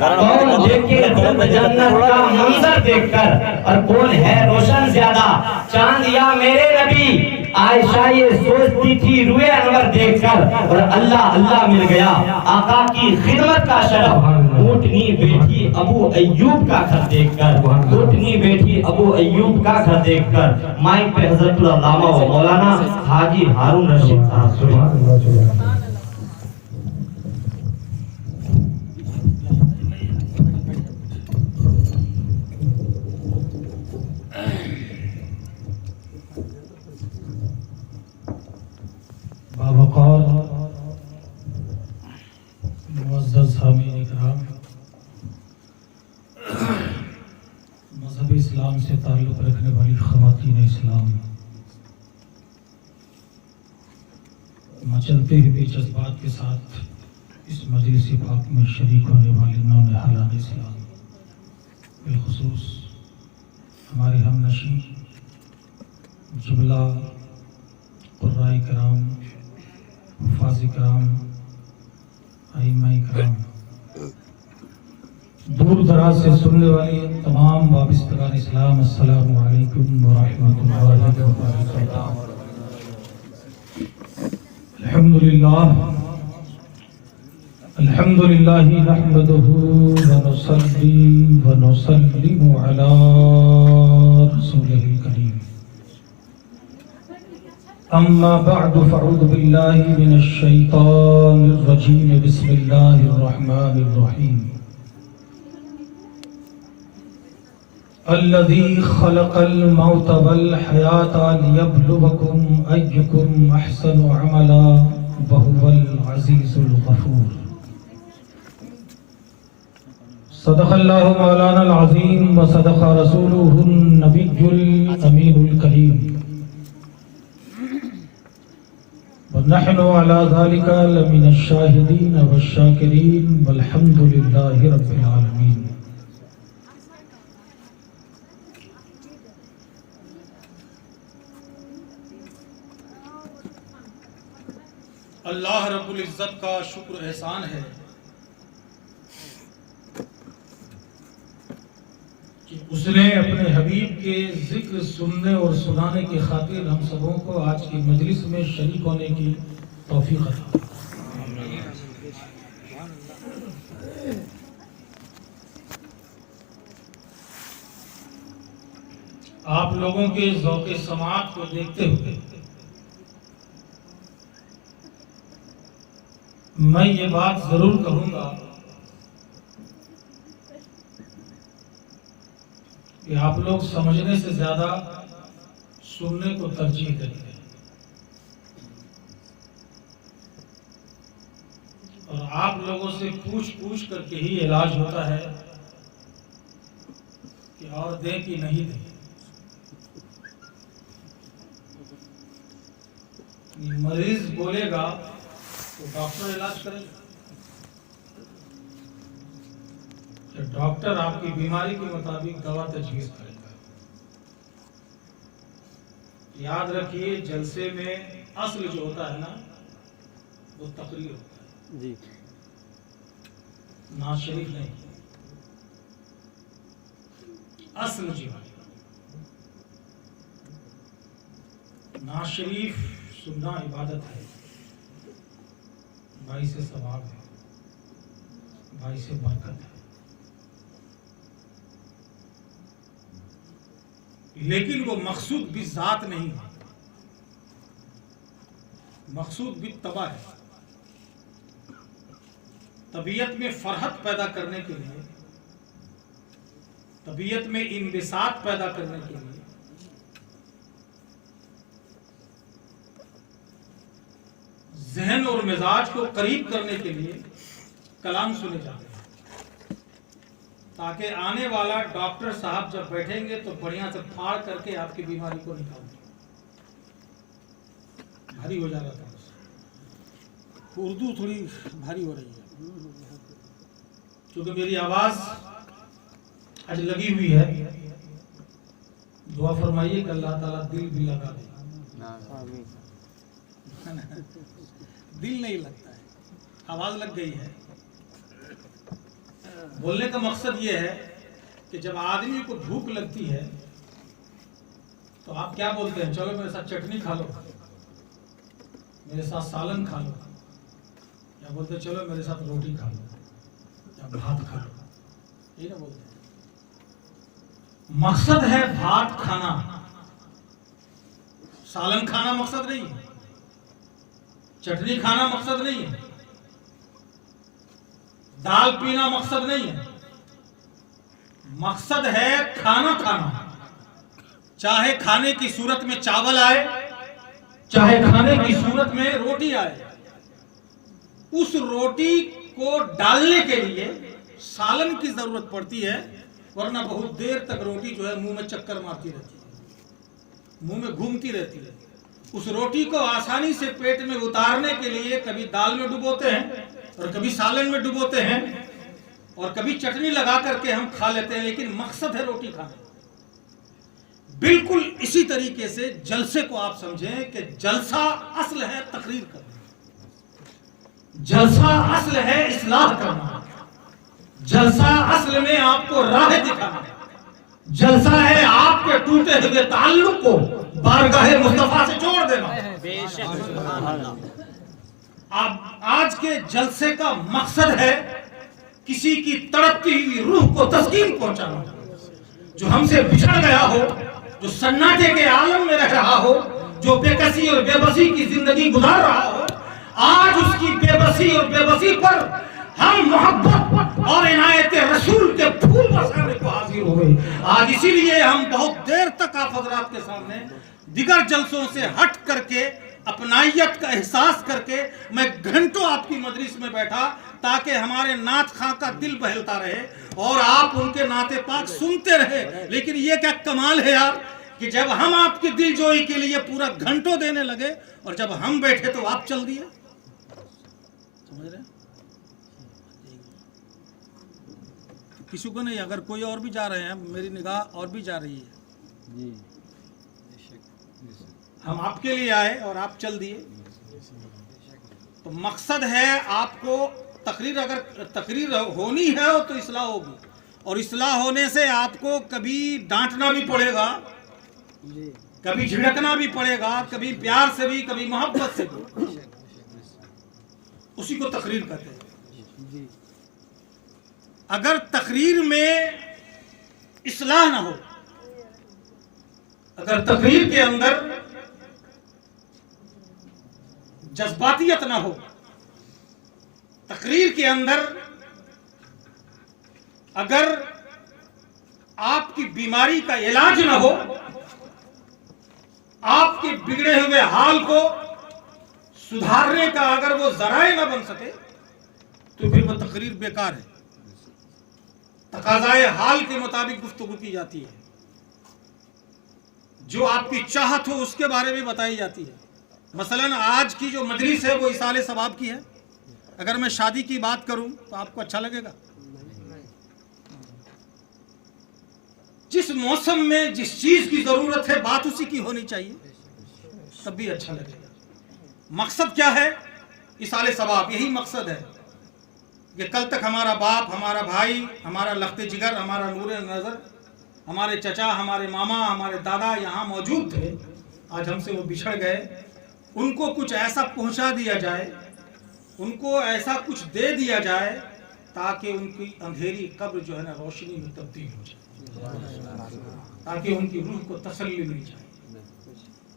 कौन देखे जन्नत का मंजर देखकर, और कौन है रोशन ज्यादा चांद या मेरे नबी। आयशा ये सोचती थी रुए अनवर देखकर, और अल्लाह अल्लाह मिल गया आका की खिदमत का शरफ। ऊँटनी बैठी अबू अय्यूब का घर देखकर, ऊँटनी बैठी अबू अय्यूब का घर देखकर। माइक पे हजरतुल अल्लामा व मौलाना हाजी हारून रशीद साहब सुभान। बावक़ार मुअज़्ज़ज़ सामीन इकराम, मज़हब इस्लाम से ताल्लुक़ रखने वाली ख़वातीन इस्लाम, मचलते हुए जज्बात के साथ इस मजलिस पाक में शरीक होने वाले नौनिहालान इस्लाम, बिलख़ुसूस हमारे हमनशी जुमला क़ुर्राए कराम, हुफ़ाज़ कराम, आइम्मा कराम, दूर दराज से सुनने वाले तमाम वाबिस्तगान इस्लाम, अस्सलामु अलैकुम व रहमतुल्लाहि व बरकातुहू। अल्हम्दुलिल्लाह नहमदुहु व नुसल्ली व नुसल्लिमु अला रसूलिहिल करीम। अम्मा बअदु फ़अऊज़ु बिल्लाहि मिनश शैतानिर रजीम। बिस्मिल्लाहिर रहमानिर रहीम। अल्लज़ी ख़लक़ल मौत वल हयाता लियब्लुवकुम अय्युकुम अहसनु अमला व हुवल अज़ीज़ुल गफ़ूर। सदक़ल्लाहु मौलानाल अज़ीम व सदक़ रसूलुहुन नबियुल अमीनुल करीम। वनहनु अला ज़ालिका लमिनश शाहिदीन वश्शाकिरीन वल्हम्दुलिल्लाहि रब्बिल आलमीन। अल्लाह रब्बुल इज़्ज़त का शुक्र एहसान है कि उसने अपने हबीब के जिक्र सुनने और सुनाने की खातिर हम सबों को आज की मजलिस में शरीक होने की तौफीक अता। आप लोगों के ज़ौक़े समाअत को देखते हुए मैं ये बात जरूर कहूंगा कि आप लोग समझने से ज्यादा सुनने को तरजीह देते हैं, और आप लोगों से पूछ पूछ करके ही इलाज होता है कि और दें कि नहीं दें। मरीज बोलेगा तो डॉक्टर इलाज करेगा, तो डॉक्टर आपकी बीमारी के मुताबिक दवा तजवीज़ करेगा। याद रखिए, जलसे में असल जो होता है ना, वो तकरीर होता है जी, ना शरीफ नहीं। असल जीवन ना शरीफ सुनना इबादत है, भाई से सवाब है, भाई से बरकत है। लेकिन वो मकसूद भी ज़ात नहीं है, मकसूद भी तबा है। तबीयत में फरहत पैदा करने के लिए, तबीयत में इंबिसात पैदा करने के लिए जहन और मिजाज को करीब करने के लिए कलाम सुने जाते हैं, ताकि आने वाला डॉक्टर साहब जब बैठेंगे तो बढ़िया से फाड़ करके आपकी बीमारी को निकाल दें। भारी हो जा रहा था, उर्दू थोड़ी भारी हो रही है क्योंकि मेरी आवाज आज लगी हुई है। दुआ फरमाइए कि अल्लाह ताला दिल भी लगा दे। दिल नहीं लगता है, आवाज लग गई है। बोलने का मकसद ये है कि जब आदमी को भूख लगती है तो आप क्या बोलते हैं, चलो मेरे साथ चटनी खा लो, मेरे साथ सालन खा लो, या बोलते हैं चलो मेरे साथ रोटी खा लो या भात खा लो, ये ना बोलते हैं। मकसद है भात खाना, सालन खाना मकसद नहीं है, चटनी खाना मकसद नहीं है, दाल पीना मकसद नहीं है। मकसद है खाना खाना, चाहे खाने की सूरत में चावल आए, चाहे खाने की सूरत में रोटी आए। उस रोटी को डालने के लिए सालन की जरूरत पड़ती है, वरना बहुत देर तक रोटी जो है मुंह में चक्कर मारती रहती है, मुंह में घूमती रहती है। उस रोटी को आसानी से पेट में उतारने के लिए कभी दाल में डुबोते हैं और कभी सालन में डुबोते हैं और कभी चटनी लगा करके हम खा लेते हैं, लेकिन मकसद है रोटी खाना। बिल्कुल इसी तरीके से जलसे को आप समझें कि जलसा असल है तकरीर करना, जलसा असल है इस्लाह करना, जलसा असल में आपको राह दिखाना, जलसा है आपके टूटे हुए ताल्लुक को बारगाहे मुस्तफा से जोड़ देना। अब आज के जलसे का मकसद है किसी की तड़पती हुई रूह को तस्कीन पहुंचाना, जो हमसे बिछड़ गया हो, जो सन्नाटे के आलम में रह रहा हो, जो बेकसी और बेबसी की जिंदगी गुजार रहा हो। आज उसकी बेबसी और बेबसी पर हम मोहब्बत और इनायत रसूल के फूल बरसाने को हाजिर हुए। आज इसीलिए हम बहुत देर तक आप हजरात के सामने दिगर जलसों से हट करके अपनाइयत का एहसास करके मैं घंटों आपकी मजलिस में बैठा, ताकि हमारे नात खां का दिल बहलता रहे और आप उनके नाते पाक सुनते रहे। लेकिन ये क्या कमाल है यार कि जब हम आपकी दिलजोई के लिए पूरा घंटों देने लगे और जब हम बैठे तो आप चल दिए। समझ रहे? किसी को नहीं, अगर कोई और भी जा रहे हैं, मेरी निगाह और भी जा रही है। हम आपके लिए आए और आप चल दिए। तो मकसद है आपको तकरीर, अगर तकरीर होनी है तो इस्लाह होगी, और इस्लाह होने से आपको कभी डांटना भी पड़ेगा, कभी झिड़कना भी पड़ेगा, कभी प्यार से भी, कभी मोहब्बत से भी। उसी को तकरीर कहते हैं। अगर तकरीर में इस्लाह ना हो, अगर तकरीर के अंदर जज्बातियत ना हो, तकरीर के अंदर अगर आपकी बीमारी का इलाज ना हो, आपके बिगड़े हुए हाल को सुधारने का अगर वो जराए ना बन सके, तो फिर वो तकरीर बेकार है। तकाज़ाए हाल के मुताबिक गुफ्तगू की जाती है, जो आपकी चाहत हो उसके बारे में बताई जाती है। मसलन आज की जो मजलिस है वो इसाले सवाब की है। अगर मैं शादी की बात करूं तो आपको अच्छा लगेगा? जिस मौसम में जिस चीज की जरूरत है बात उसी की होनी चाहिए, तब भी अच्छा लगेगा। मकसद क्या है? इसाले सवाब, यही मकसद है कि कल तक हमारा बाप, हमारा भाई, हमारा लख्ते जिगर, हमारा नूरे नजर, हमारे चचा, हमारे मामा, हमारे दादा यहाँ मौजूद थे, आज हमसे वो बिछड़ गए। उनको कुछ ऐसा पहुंचा दिया जाए, उनको ऐसा कुछ दे दिया जाए ताकि उनकी अंधेरी कब्र जो है ना रोशनी में तब्दील हो जाए, ताकि उनकी रूह को तसल्ली मिल जाए,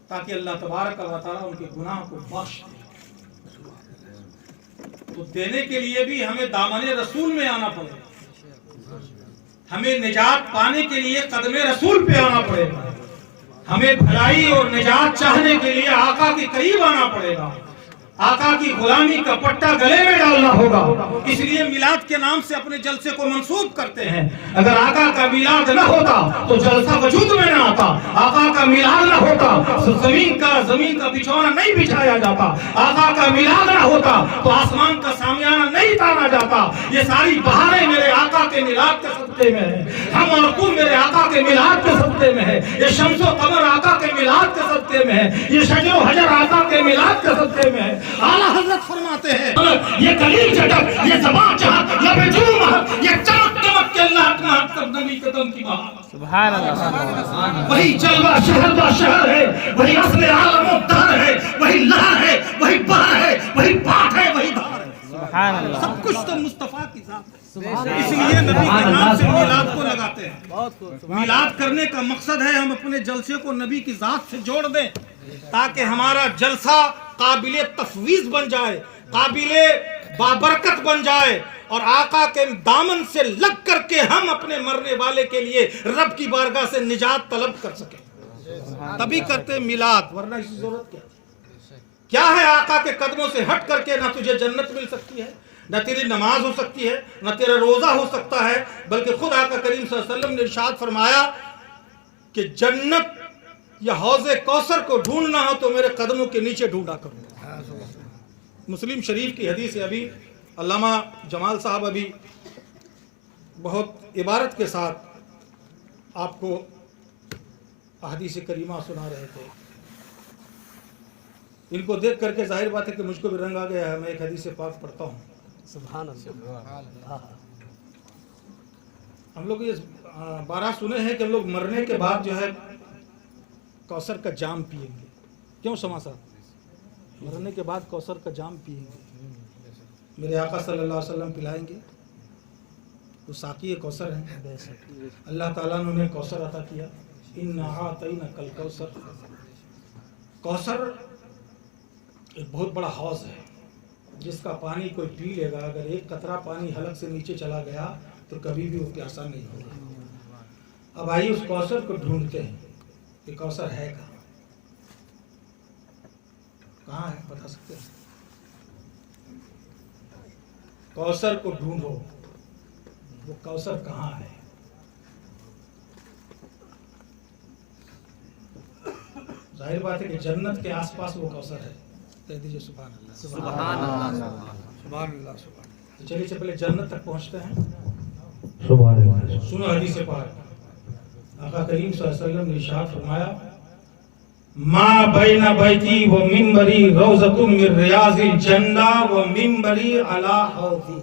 ताकि अल्लाह तबारक व तआला उनके गुनाह को बख्श दे। तो देने के लिए भी हमें दामने रसूल में आना पड़ेगा, हमें निजात पाने के लिए कदमे रसूल पे आना पड़ेगा, हमें भलाई और निजात चाहने के लिए आका के करीब आना पड़ेगा, आका की गुलामी का पट्टा गले में डालना होगा। इसलिए मिलाद के नाम से अपने जलसे को मंसूब करते हैं। अगर आका का मिलाद न होता तो जलसा वजूद में न आता, आका का मिलाद न होता तो जमीन का बिछौना नहीं बिछाया जाता, आका का मिलाद न होता तो आसमान का सामियाना नहीं ताना जाता। ये सारी बहारें मेरे आका के मिलाद के सदक़े में है, हम और तुम मेरे आका के मिलाद के सदक़े में है, ये शम्सो कमर आका के मिलाद के सदक़े में है, ये शजरो हजर आका के मिलाद के सदक़े में है। आला हजरत फरमाते हैं ये कलील चटक, ये ज़बान चाहत, लबे जूम, ये चमक चमक के अल्लाह का महत्व नबी कदम की बात। सुभान अल्लाह। वही जलवा शहर है, वही असले आलम उद्धार है, वही लहर है, वही बहर है, वही पाठ है, वही धार है। सुभान अल्लाह। सब कुछ तो मुस्तफा की जात है, इसलिए नबी के नाम से मिलाद को लगाते हैं। मिलाद करने का मकसद है हम अपने जलसे को नबी की जात से जोड़ दें, ताकि हमारा जलसा काबिले तफवीज बन जाए, काबिले बाबरकत बन जाए, और आका के दामन से लग करके हम अपने मरने वाले के लिए रब की बारगाह से निजात तलब कर सके। तभी करते मिलाद, वरना इसकी जरूरत क्या है? आका के कदमों से हट करके ना तुझे जन्नत मिल सकती है, न तेरी नमाज हो सकती है, न तेरा रोजा हो सकता है, बल्कि खुद आका करीम सल्लल्लाहु अलैहि वसल्लम ने इरशाद फरमाया कि जन्नत या हौज़े कौसर को ढूंढना हो तो मेरे कदमों के नीचे ढूंढा करो। मुस्लिम शरीफ की हदीस है। अभी अल्लामा जमाल साहब अभी बहुत इबारत के साथ आपको हदीस करीमा सुना रहे थे। इनको देख करके जाहिर बात है कि मुझको भी रंग आ गया है। मैं एक हदीस पाक पढ़ता हूँ। सुभान अल्लाह। हम लोग ये बारह सुने हैं कि हम लोग मरने के बाद जो है कौसर का जाम पिएंगे। क्यों समासा? मरने के बाद कौसर का जाम पिएंगे, मेरे आका सल्लल्लाहु अलैहि वसल्लम पिलाएंगे। तो साकी कौसर है, अल्लाह ताला ने उन्हें कौसर अता किया। इन्ना आतैना कल कौसर। कौसर एक बहुत बड़ा हौज है जिसका पानी कोई पी लेगा, अगर एक कतरा पानी हलक से नीचे चला गया तो कभी भी वो प्यासा नहीं होगा। अब आइए उस कौसर को ढूंढते हैं कि कौसर है कहाँ है, बता सकते हैं? कौसर को ढूंढो, वो कौसर कहाँ है? जाहिर बात है कि जन्नत के आसपास वो कौसर है। कह दीजिए सुभान अल्लाह, सुभान अल्लाह, सुभान अल्लाह, सुभान। तो चलिए से पहले जन्नत तक पहुंचते हैं। सुभान अल्लाह। सुनो हदीस पाक, आका करीम सल्लल्लाहु अलैहि वसल्लम ने इरशाद फरमाया, मा बैना बैती व मिंबरी रौज़तुम मिन रियाज़िल जन्ना व मिंबरी अला हौज़ी।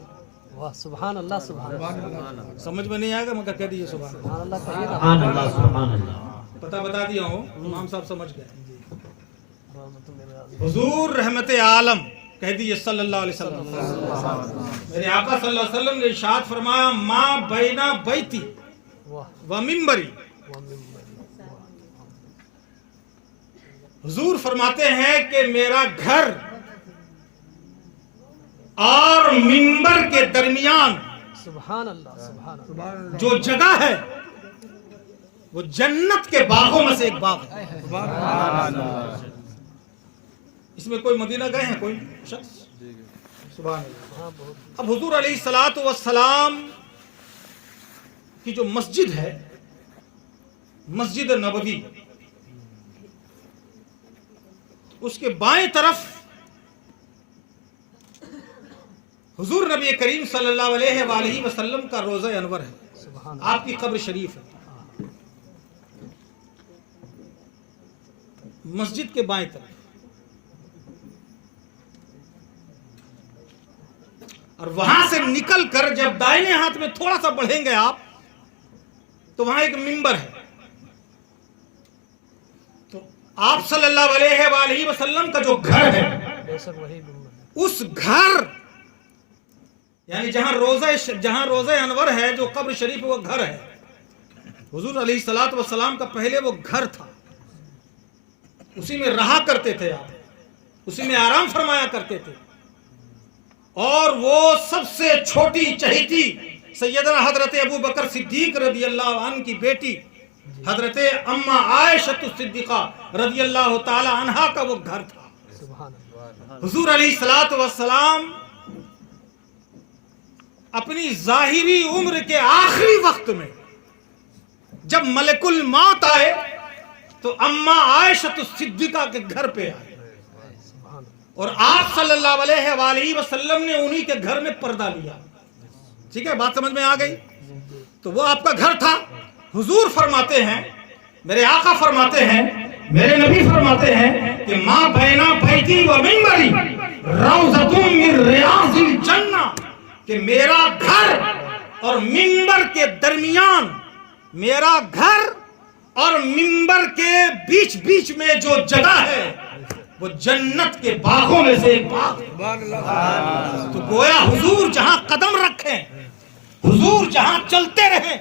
वाह, सुभान अल्लाह, सुभान अल्लाह। समझ में नहीं आएगा मगर कह दीजिए सुभान अल्लाह, सुभान अल्लाह, सुभान अल्लाह। पता बता दिया हूँ, इमाम साहब समझ गए। हुजूर रहमत आलम कह दीजिए सल्लल्लाहु अलैहि वसल्लम। मेरे आका सल्लल्लाहु अलैहि वसल्लम ने इरशाद फरमाया, मा बैना बैती व मिंबरी। हुजूर फरमाते हैं कि मेरा घर और मिंबर के दरमियान सुभान अल्लाह, सुभान अल्लाह, जो जगह है वो जन्नत के बागों में से एक बाग है। सुभान अल्लाह। इसमें कोई मदीना गए हैं कोई शख्स? सुभान अल्लाह। अब हुजूर अलैहिस्सलातु वस्सलाम की जो मस्जिद है, मस्जिद नबवी, उसके बाएं तरफ हुजूर नबी करीम सल्लल्लाहु अलैहि वसल्लम का रोज़ा अनवर है, आपकी कब्र शरीफ है। मस्जिद के बाएं तरफ। और वहां से निकल कर जब दाहिने हाथ में थोड़ा सा बढ़ेंगे आप, तो वहां एक मिंबर है। तो आप सल्लल्लाहु अलैहि वसल्लम का जो घर है, उस घर यानी जहां रोज़ा अनवर है, जो कब्र शरीफ, वो घर है। हुजूर अलैहिस्सलातु वस्सलाम का पहले वो घर था, उसी में रहा करते थे आप, उसी में आराम फरमाया करते थे। और वो सबसे छोटी चहेती सैयदना हजरत अबू बकर सिद्दीक रदियल्लाहु अन्हु की बेटी हजरत अम्मा आयशा सिद्दीका रदियल्लाहु ताला अन्हा का वो घर था। हुजूर अलैहिस्सलातु वस्सलाम अपनी जाहिरी उम्र के आखिरी वक्त में जब मलकुल मौत आए तो अम्मा आयशा सिद्दीका के घर पे आए, और आप सल्लल्लाहु अलैहि वसल्लम ने उन्हीं के घर में पर्दा लिया। ठीक है, बात समझ में आ गई? तो वो आपका घर था। हुजूर फरमाते हैं, मेरे आका फरमाते हैं, मेरे नबी फरमाते हैं कि माँ बैना बैती व मिंबरी, रौज़तुम मिन रियाज़िल जन्ना, कि मेरा घर और मिंबर के दरमियान, मेरा घर और मिंबर के बीच बीच में जो जगह है वो जन्नत के बागों में से एक बाग है। तो गोया हुजूर जहां कदम रखें, हुजूर जहां चलते रहे,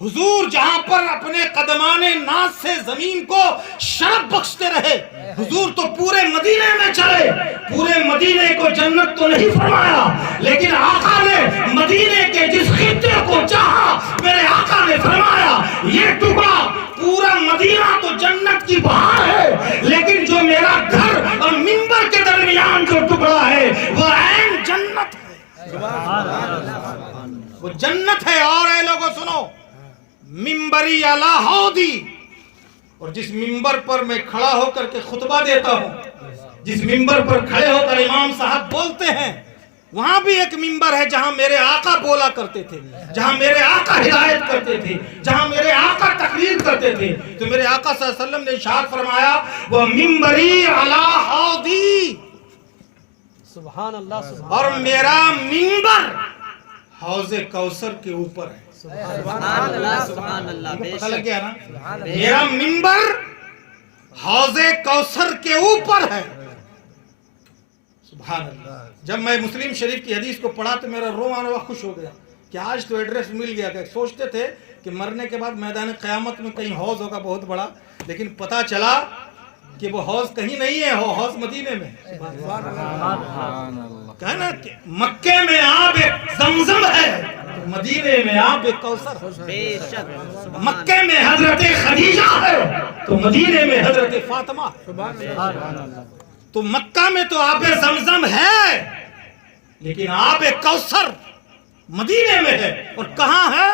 हुजूर जहां पर अपने कदमाने नाज से जमीन को शरफ बख्शते रहे, हुजूर तो पूरे मदीने में चले। पूरे मदीने को जन्नत तो नहीं फरमाया, लेकिन आका ने मदीने के जिस खित्ते को चाहा, मेरे आका ने फरमाया ये टुकड़ा पूरा मदीना तो जन्नत की बहार है, लेकिन जो मेरा घर और मिंबर के दरमियान जो टुकड़ा है वो ऐन जन्नत है, वो जन्नत है। और ऐ लोगों सुनो, मिंबरी अला हौदी, और जिस मिंबर पर मैं खड़ा होकर के खुतबा देता हूं, जिस मिंबर पर खड़े होकर इमाम साहब बोलते हैं, वहां भी एक मिंबर है जहां मेरे आका बोला करते थे, जहां मेरे आका हिदायत करते थे, जहां मेरे आका तकरीर करते थे। तो मेरे आका सल्लल्लाहु अलैहि वसल्लम ने इरशाद फरमाया, वो मिंबरी अला हौदी, सुभान अल्लाह, और मेरा मिंबर हौज़े कौसर के ऊपर है। सुभान अल्लाह, पता लग गया ना, मेरा मिंबर हौज़े कौसर के ऊपर है। सुभान अल्लाह। जब मैं मुस्लिम शरीफ की हदीस को पढ़ा तो मेरा रोआ रोआ खुश हो गया कि आज तो एड्रेस मिल गया। कि सोचते थे कि मरने के बाद मैदान क़यामत में कहीं हौज़ होगा बहुत बड़ा, लेकिन पता चला कि वो हौज़ कहीं नहीं है, हौज़ मदीने में। कहना कि मक्के में आब एक ज़मज़म है, मदीने में आब एक कौसर। मक्के में हजरत खदीजा है तो मदीने में हजरत फातिमा। तो मक्का में तो आब ज़मज़म है, लेकिन आब कौसर मदीने में है। और कहां है?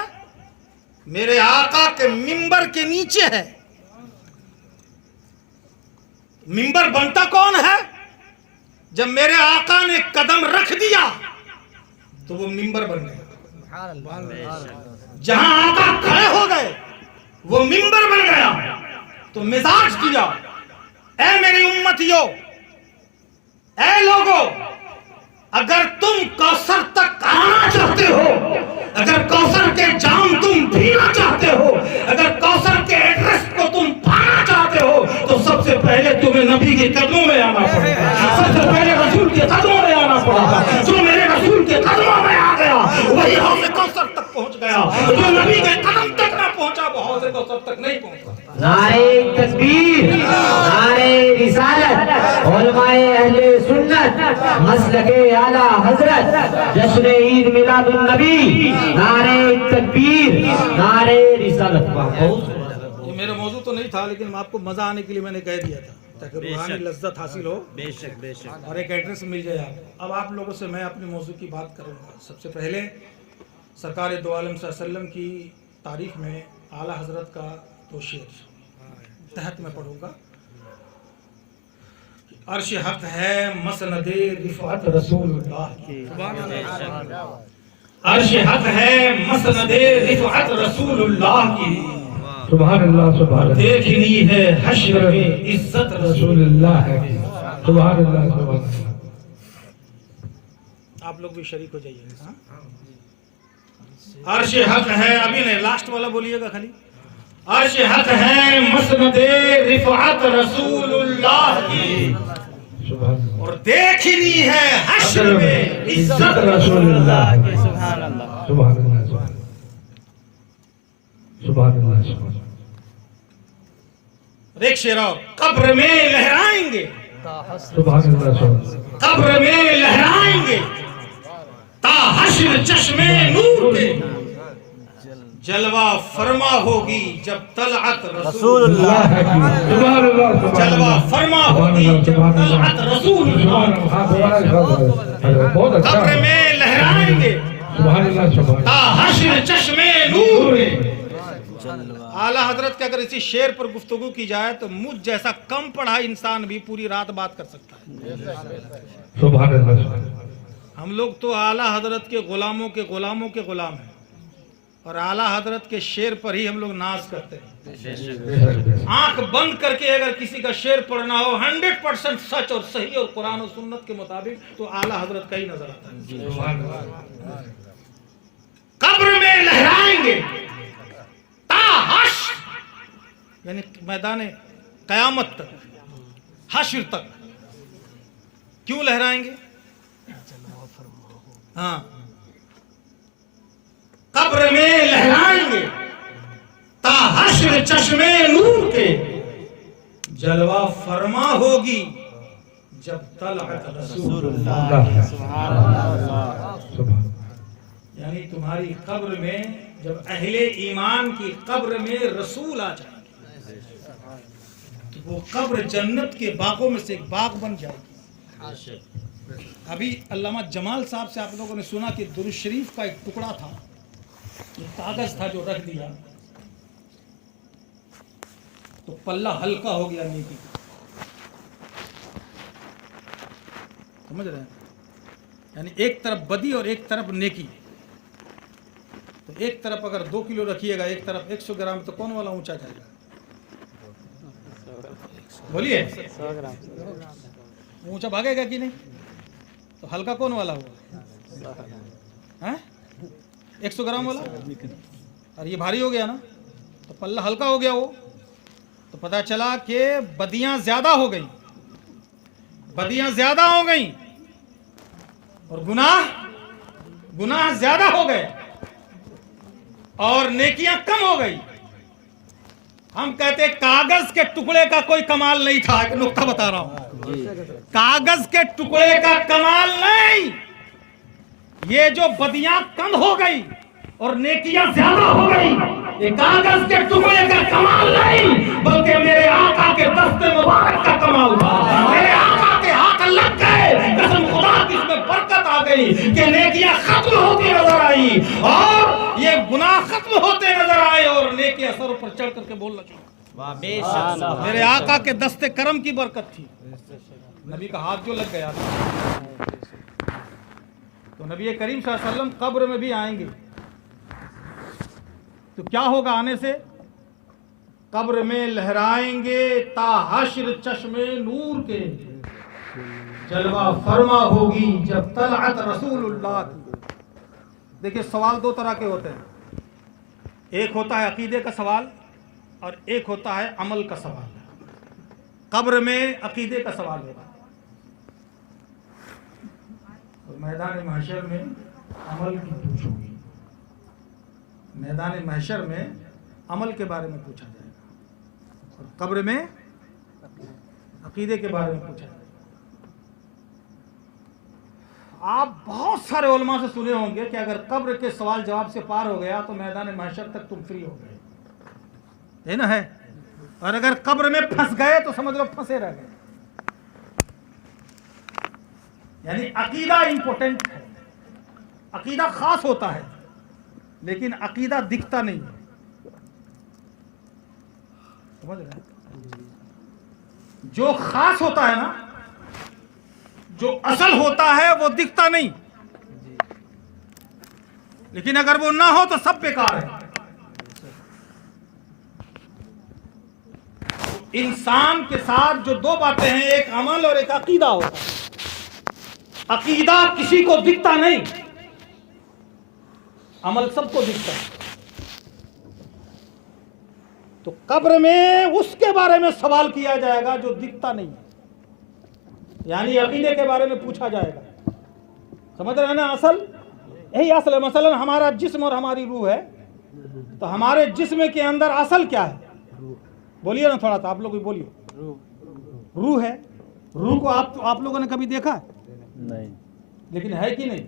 मेरे आका के मिंबर के नीचे है। मिंबर बनता कौन है? जब मेरे आका ने कदम रख दिया तो वो मिंबर बन गया। जहां आका खड़े हो गए वो मिंबर बन गया। तो मिजाज दिया, ऐ मेरी उम्मतियों, ऐ लोगों, अगर तुम कौसर तक आना चाहते हो, अगर कौसर के जाम तुम पीना चाहते हो, अगर कौसर के एड्रेस को तुम पाना चाहते हो, तो सबसे पहले तुम्हें नबी के कदमों में आना पड़ेगा। सबसे पहले रसूल के कदमों में आना पड़ेगा। जो मेरे रसूल के कदमों में आ गया वही हौज़े कौसर तक पहुंच गया। जो नबी के कदम तक ना पहुंचा वो हौज़े कौसर तक नहीं पहुंचा। नारे तकबीर, नारे रिसालत, उलमाए अहले सुन्नत, मसलके आला हजरत, जश्न ईद मिलादुन नबी, नारे तकबीर, नारे रिसालत। ये मेरा मौजू तो नहीं था, लेकिन आपको मजा आने के लिए मैंने कह दिया था ताकि रूहानी लज्जत हासिल हो। बेशक बेशक। और एक एड्रेस मिल जाए आपको। अब आप लोगों से मैं अपने मौजू की बात करूंगा। सबसे पहले सरकार दो आलम सल्लल्लाहु अलैहि वसल्लम की तारीफ में आला हजरत का तो शेर तहत में पढ़ूंगा। अर्श हक है मसनदे रिफअत रसूलुल्लाह की, अर्श हक है मसनदे रिफअत रसूलुल्लाह की, सुभान अल्लाह, सुभान अल्लाह, देखनी है हश्र में इज्जत रसूलुल्लाह की, सुभान अल्लाह, सुभान अल्लाह। आप लोग भी शरीक हो जाइए। अर्श हक है, अभी नहीं, लास्ट वाला बोलिएगा खाली। अर्श हक है मसनदे रिफअत रसूलुल्लाह की, सुभान अल्लाह, और देखनी है हश्र में इज्जत रसूलुल्लाह की, सुभान अल्लाह। सुभान अल्लाह, सुभान अल्लाह, सुभान। एक शेर और, कब्र में लहराएंगे, सुभान अल्लाह, सुभान। कब्र में लहराएंगे ता हश्र चश्मे नूर के, जलवा फरमा होगी जब तलअत रसूलुल्लाह की, सुभान अल्लाह, जलवा फरमा होगी जब तलअत रसूलुल्लाह की। बहुत अच्छा, कब्र में लहराएंगे सुभान अल्लाह, सुभान। ता हश्र चश्मे नूर के। आला हजरत के अगर इसी शेर पर गुफ्तगू की जाए तो मुझ जैसा कम पढ़ा इंसान भी पूरी रात बात कर सकता है। सुभान अल्लाह, सुभान। हम लोग तो आला हजरत के गुलामों के गुलाम हैं। और आला हजरत के शेर पर ही हम लोग नाज करते हैं। बेशक। आंख बंद करके अगर किसी का शेर पढ़ना हो 100% सच और सही और कुरान और सुन्नत के मुताबिक, तो आला हजरत का ही नजर आता है। सुभान अल्लाह। कब्र में लहराएंगे ताहश, यानी मैदान कयामत तक, हश्र तक। क्यों लहराएंगे? हाँ, कब्र में लहराएंगे ताहश्र चश्मे नूर के, जलवा फरमा होगी जब तलअत रसूलुल्लाह। सुभान। यानी तुम्हारी कब्र में जब अहले ईमान की कब्र में रसूल आ जाएंगे तो वो कब्र जन्नत के बागों में से एक बाग बन जाएगी। अभी अल्लामा जमाल साहब से आप लोगों ने सुना कि दुरूद शरीफ का एक टुकड़ा था, एक कागज था जो रख दिया तो पल्ला हल्का हो गया नेकी का। समझ रहे हैं? यानी एक तरफ बदी और एक तरफ नेकी। तो एक तरफ अगर 2 किलो रखिएगा, एक तरफ 100 ग्राम, तो कौन वाला ऊंचा जाएगा? बोलिए, 100 ग्राम ऊंचा भागेगा कि नहीं? तो हल्का कौन वाला होगा? हैं? 100 ग्राम वाला। और ये भारी हो गया ना, तो पल्ला हल्का हो गया। वो तो पता चला कि बदियां ज्यादा हो गई, बदियां ज्यादा हो गई और गुनाह ज्यादा हो गए और नेकियां कम हो गई। हम कहते कागज के टुकड़े का कोई कमाल नहीं था। एक नुक्ता बता रहा हूं, कागज के टुकड़े का कमाल नहीं, ये जो बदियां कम हो गई और नेकियां ज्यादा हो गई, ये कागज के टुकड़े का कमाल नहीं, बल्कि मेरे आका के दस्ते मुबारक का कमाल था। मेरे आका के हाथ लग गए, कसम खुदा की इसमें बरकत आ गई कि नेकियां खत्म होती नजर आई और ये गुनाह खत्म होते नजर आए और नेकियां सर पर चढ़ करके बोलना शुरू। मेरे आका के दस्ते करम की बरकत थी। नबी का हाथ जो लग गया तो नबी करीम सल्लल्लाहु अलैहि वसल्लम कब्र में भी आएंगे। तो क्या होगा आने से? कब्र में लहराएंगे ताहश्र चश्मे नूर के, जलवा फरमा होगी जब तलअत रसूलुल्लाह की। देखिए, सवाल 2 तरह के होते हैं। एक होता है अकीदे का सवाल और एक होता है अमल का सवाल। कब्र में अकीदे का सवाल होगा और मैदान महशर में अमल की पूछ होगी। मैदान महशर में अमल के बारे में पूछा जाएगा और कब्र में अकीदे के बारे में पूछा जाएगा। आप बहुत सारे उलमा से सुने होंगे कि अगर कब्र के सवाल जवाब से पार हो गया तो मैदान महशर तक तुम फ्री हो गए, है ना? है। और अगर कब्र में फंस गए तो समझ लो फंसे रह गए। यानी अकीदा इंपॉर्टेंट है, अकीदा खास होता है, लेकिन अकीदा दिखता नहीं है। समझ रहे हैं? जो खास होता है ना, जो असल होता है वो दिखता नहीं, लेकिन अगर वो ना हो तो सब बेकार है। इंसान के साथ जो 2 बातें हैं, एक अमल और एक अकीदा होता है। अकीदा किसी को दिखता नहीं, अमल सबको दिखता है। तो कब्र में उसके बारे में सवाल किया जाएगा जो दिखता नहीं, यानी अकीदे के बारे में पूछा जाएगा। समझ रहे हैं ना? असल यही असल है। मसलन हमारा जिस्म और हमारी रूह है, तो हमारे जिस्म के अंदर असल क्या है? बोलिए ना थोड़ा सा, आप लोग भी बोलिए। रूह है। रूह को आप लोगों ने कभी देखा है? नहीं। लेकिन है कि नहीं?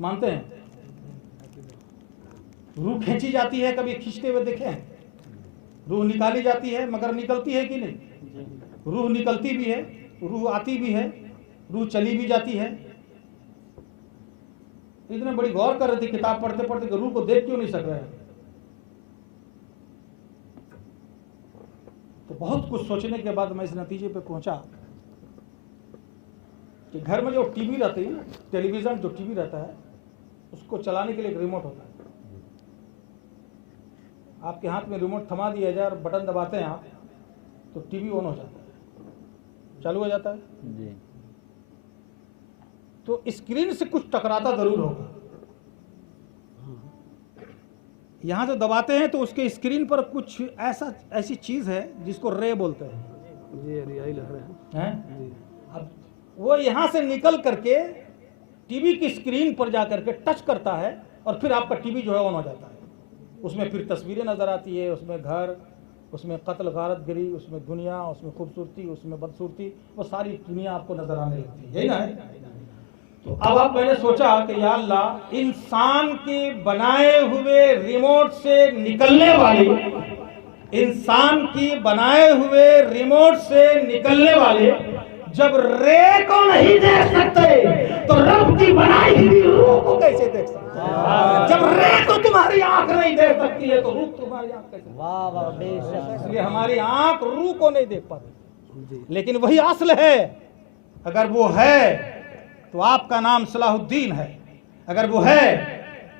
मानते हैं? रूह खींची जाती है, कभी खींचते हुए देखे हैं? रूह निकाली जाती है, मगर निकलती है कि नहीं? रूह निकलती भी है, रूह आती भी है, रूह चली भी जाती है। इतने बड़ी गौर कर रही थी किताब पढ़ते पढ़ते कि रूह को देख क्यों नहीं सक रहे हैं। तो बहुत कुछ सोचने के बाद मैं इस नतीजे पे पहुंचा कि घर में जो टीवी रहती है, टेलीविजन जो टीवी रहता है, उसको चलाने के लिए एक रिमोट होता है। आपके हाथ में रिमोट थमा दिया जाए और बटन दबाते हैं आप, तो टीवी ऑन हो जाता है, चालू हो जाता है जी। तो स्क्रीन से कुछ टकराता जरूर होगा। यहाँ से दबाते हैं तो उसके स्क्रीन पर कुछ ऐसी चीज है जिसको रे बोलते हैं, जी रियाई लग रहे हैं। अब वो यहाँ से निकल करके टीवी की स्क्रीन पर जा करके टच करता है और फिर आपका टीवी जो है ऑन हो जाता है। उसमें फिर तस्वीरें नजर आती है, उसमें घर, उसमें कत्ल गारतगिरी, उसमें दुनिया, उसमें खूबसूरती, उसमें बदसूरती, वो सारी दुनिया आपको नजर आने लगती है, यही ना है। तो अब मैंने सोचा कि या अल्लाह, इंसान के बनाए हुए रिमोट से निकलने वाली, इंसान की बनाए हुए रिमोट से निकलने वाले जब रे को नहीं देख सकते तो रब की बनाई हुई रूह को कैसे देख सकते? जब रे को तुम्हारी आंख नहीं देख सकती है तो रूह तुम्हारी आंख कैसे? वाह वाह बेशक। इसलिए हमारी आंख रूह को नहीं देख पाती, लेकिन वही असल है। अगर वो है तो आपका नाम सलाहुद्दीन है, अगर वो है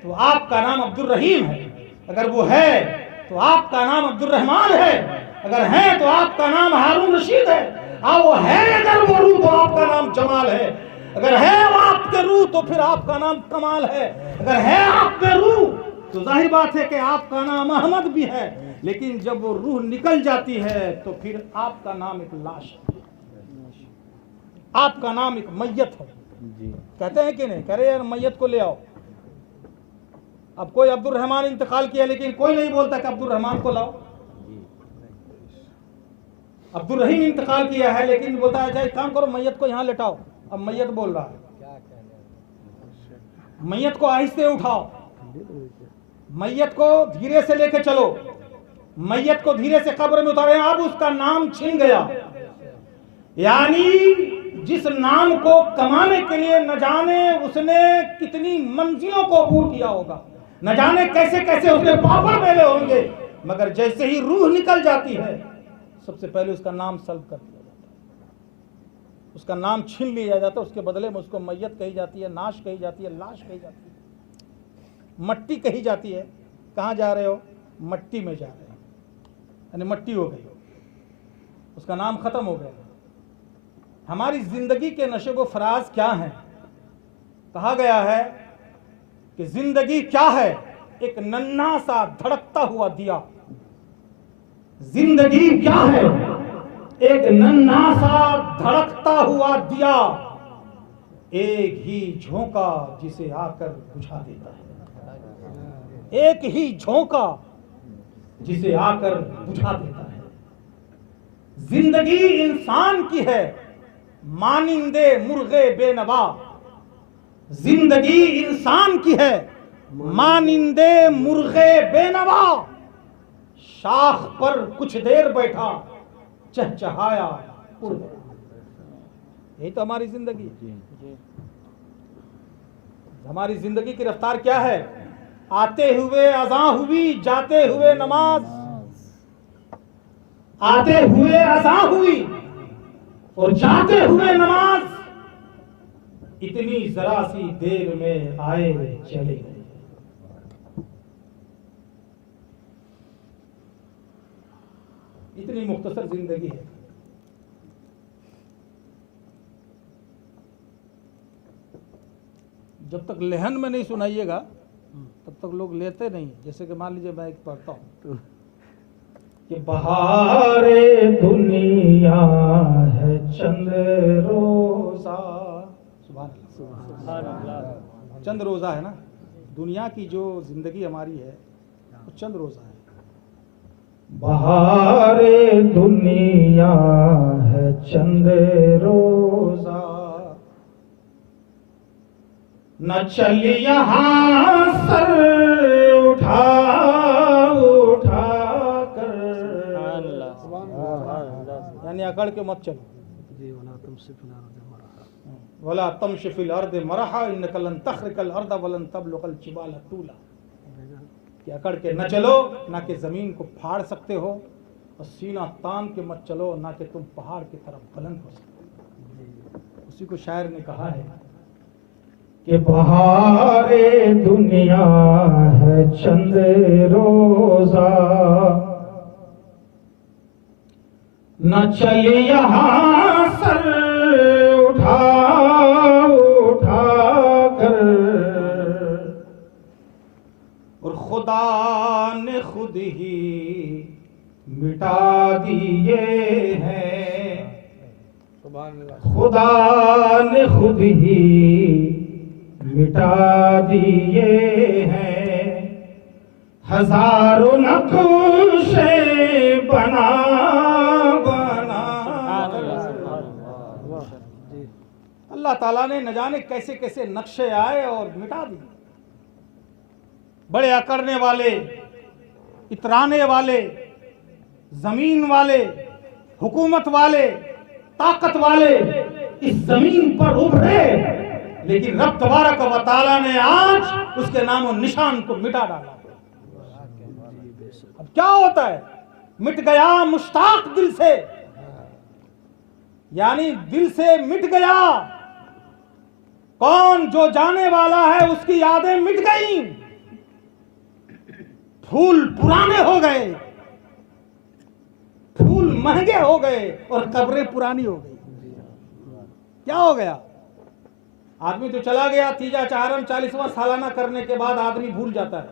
तो आपका नाम अब्दुल रहीम है, अगर वो है तो आपका नाम अब्दुल रहमान है, अगर है तो आपका नाम हारून रशीद है, वो है अगर वो रूह तो आपका नाम जमाल है, अगर है वो आपके रूह तो फिर आपका नाम कमाल है, अगर है आप में रूह तो जाहिर बात है कि आपका नाम अहमद भी है, लेकिन जब वो रूह निकल जाती है तो फिर आपका नाम एक लाश है, आपका नाम एक मैयत है। कहते हैं कि नहीं? कह रहे यार मैयत को ले आओ। अब कोई अब्दुल रहमान इंतकाल किया, लेकिन कोई नहीं बोलता कि अब्दुल रहमान को लाओ। अब्दुल रहीम इंतकाल किया है, लेकिन बोलता है अच्छा एक काम करो, मैयत को यहाँ लेटाओ। अब मैयत बोल रहा है, मैयत को आहिस्ते उठाओ, मैयत को धीरे से लेके चलो, मैयत को धीरे से कब्र में उतारे। अब उसका नाम छिन गया, यानी जिस नाम को कमाने के लिए न जाने उसने कितनी मंजिलों को अबूर किया होगा, न जाने कैसे कैसे उसने पापड़ मेले होंगे, मगर जैसे ही रूह निकल जाती है सबसे पहले उसका नाम सल्ब कर दिया जाता है, उसका नाम छीन लिया जाता है। उसके बदले में उसको मैयत कही जाती है, नाश कही जाती है, लाश कही जाती है, मट्टी कही जाती है। कहाँ जा रहे हो? मट्टी में जा रहे हो, यानी मट्टी हो गई, उसका नाम खत्म हो गया। हमारी जिंदगी के नशे व फराज क्या हैं? कहा गया है कि जिंदगी क्या है? एक नन्हा सा धड़कता हुआ दिया। जिंदगी क्या है? एक नन्हा सा धड़कता हुआ दिया, एक ही झोंका जिसे आकर बुझा देता है, एक ही झोंका जिसे आकर बुझा देता है। जिंदगी इंसान की है, मानिंदे मुर्गे बेनवा। जिंदगी इंसान की है, मानिंदे मुर्गे बेनवा। शाख पर कुछ देर बैठा, चहचहाया उड़ गया। यही तो हमारी जिंदगी। हमारी जिंदगी की रफ्तार क्या है? आते हुए अज़ां हुई, जाते हुए नमाज, आते हुए अज़ां हुई और जाते हुए नमाज। इतनी जरा सी देर में आए चले गए। इतनी मुख्तसर जिंदगी है। जब तक लेहन में नहीं सुनाइएगा तब तक लोग लेते नहीं। जैसे कि मान लीजिए मैं एक पढ़ता हूँ कि बहारे दुनिया है चंद रोजा। सुभान अल्लाह। चंद रोजा है ना, दुनिया की जो जिंदगी हमारी है वो चंद रोजा है। बहारे दुनिया है चंद रोजा, न चल यहाँ सर उठा उठा कर, यानी अकड़ के मत चलो। वला तमशी फिल अर्द मरहा इन्नका लन तखरिकल अर्द वलन तबलुगल जिबाल तूला। कि अकड़ के न चलो, ना कि जमीन को फाड़ सकते हो, और सीना तान के मत चलो, ना कि तुम पहाड़ की तरफ बुलंद हो सकते। उसी को शायर ने कहा है कि बहारे दुनिया है चंद रोजा, न चले यहाँ सर उठा उठा कर, और खुदा ने खुद ही मिटा दिए हैं, खुदा ने खुद ही मिटा दिए हैं, हजारों नक्शे बना बना। अल्लाह ताला ने न जाने कैसे कैसे नक्शे आए और मिटा दिए। बड़े अकड़ने वाले, इतराने वाले, जमीन वाले, हुकूमत वाले, ताकत वाले इस जमीन पर उभरे, लेकिन रब तबारक व तआला ने आज उसके नामो निशान को मिटा डाला। अब क्या होता है? मिट गया मुश्ताक दिल से, यानी दिल से मिट गया। कौन? जो जाने वाला है उसकी यादें मिट गई, फूल पुराने हो गए, फूल महंगे हो गए और कब्रें पुरानी हो गई। क्या हो गया? आदमी तो चला गया, तीजा चारम 40वां सालाना करने के बाद आदमी भूल जाता है,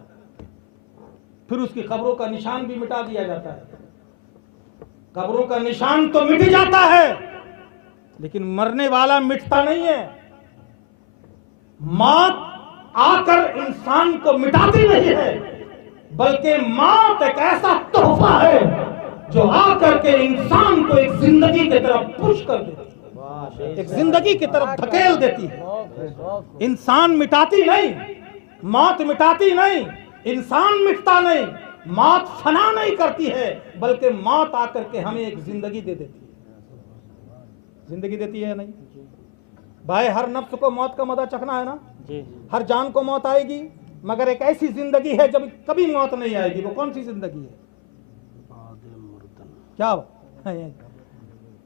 फिर उसकी कब्रों का निशान भी मिटा दिया जाता है। कब्रों का निशान तो मिट जाता है, लेकिन मरने वाला मिटता नहीं है। मौत आकर इंसान को मिटाती नहीं है, बल्कि मौत एक ऐसा तोहफा है जो आकर के इंसान को एक जिंदगी की तरफ पुश कर देती है, एक जिंदगी की तरफ धकेल देती है। इंसान मिटाती नहीं, मौत मिटाती नहीं, इंसान मिटता नहीं, मौत फना नहीं करती है, बल्कि मौत आकर के हमें एक जिंदगी दे देती है। जिंदगी देती है नहीं भाई? हर नफ्स को मौत का मजा चखना है ना, हर जान को मौत आएगी, मगर एक ऐसी जिंदगी है जब कभी मौत नहीं आएगी। वो कौन सी जिंदगी है? क्या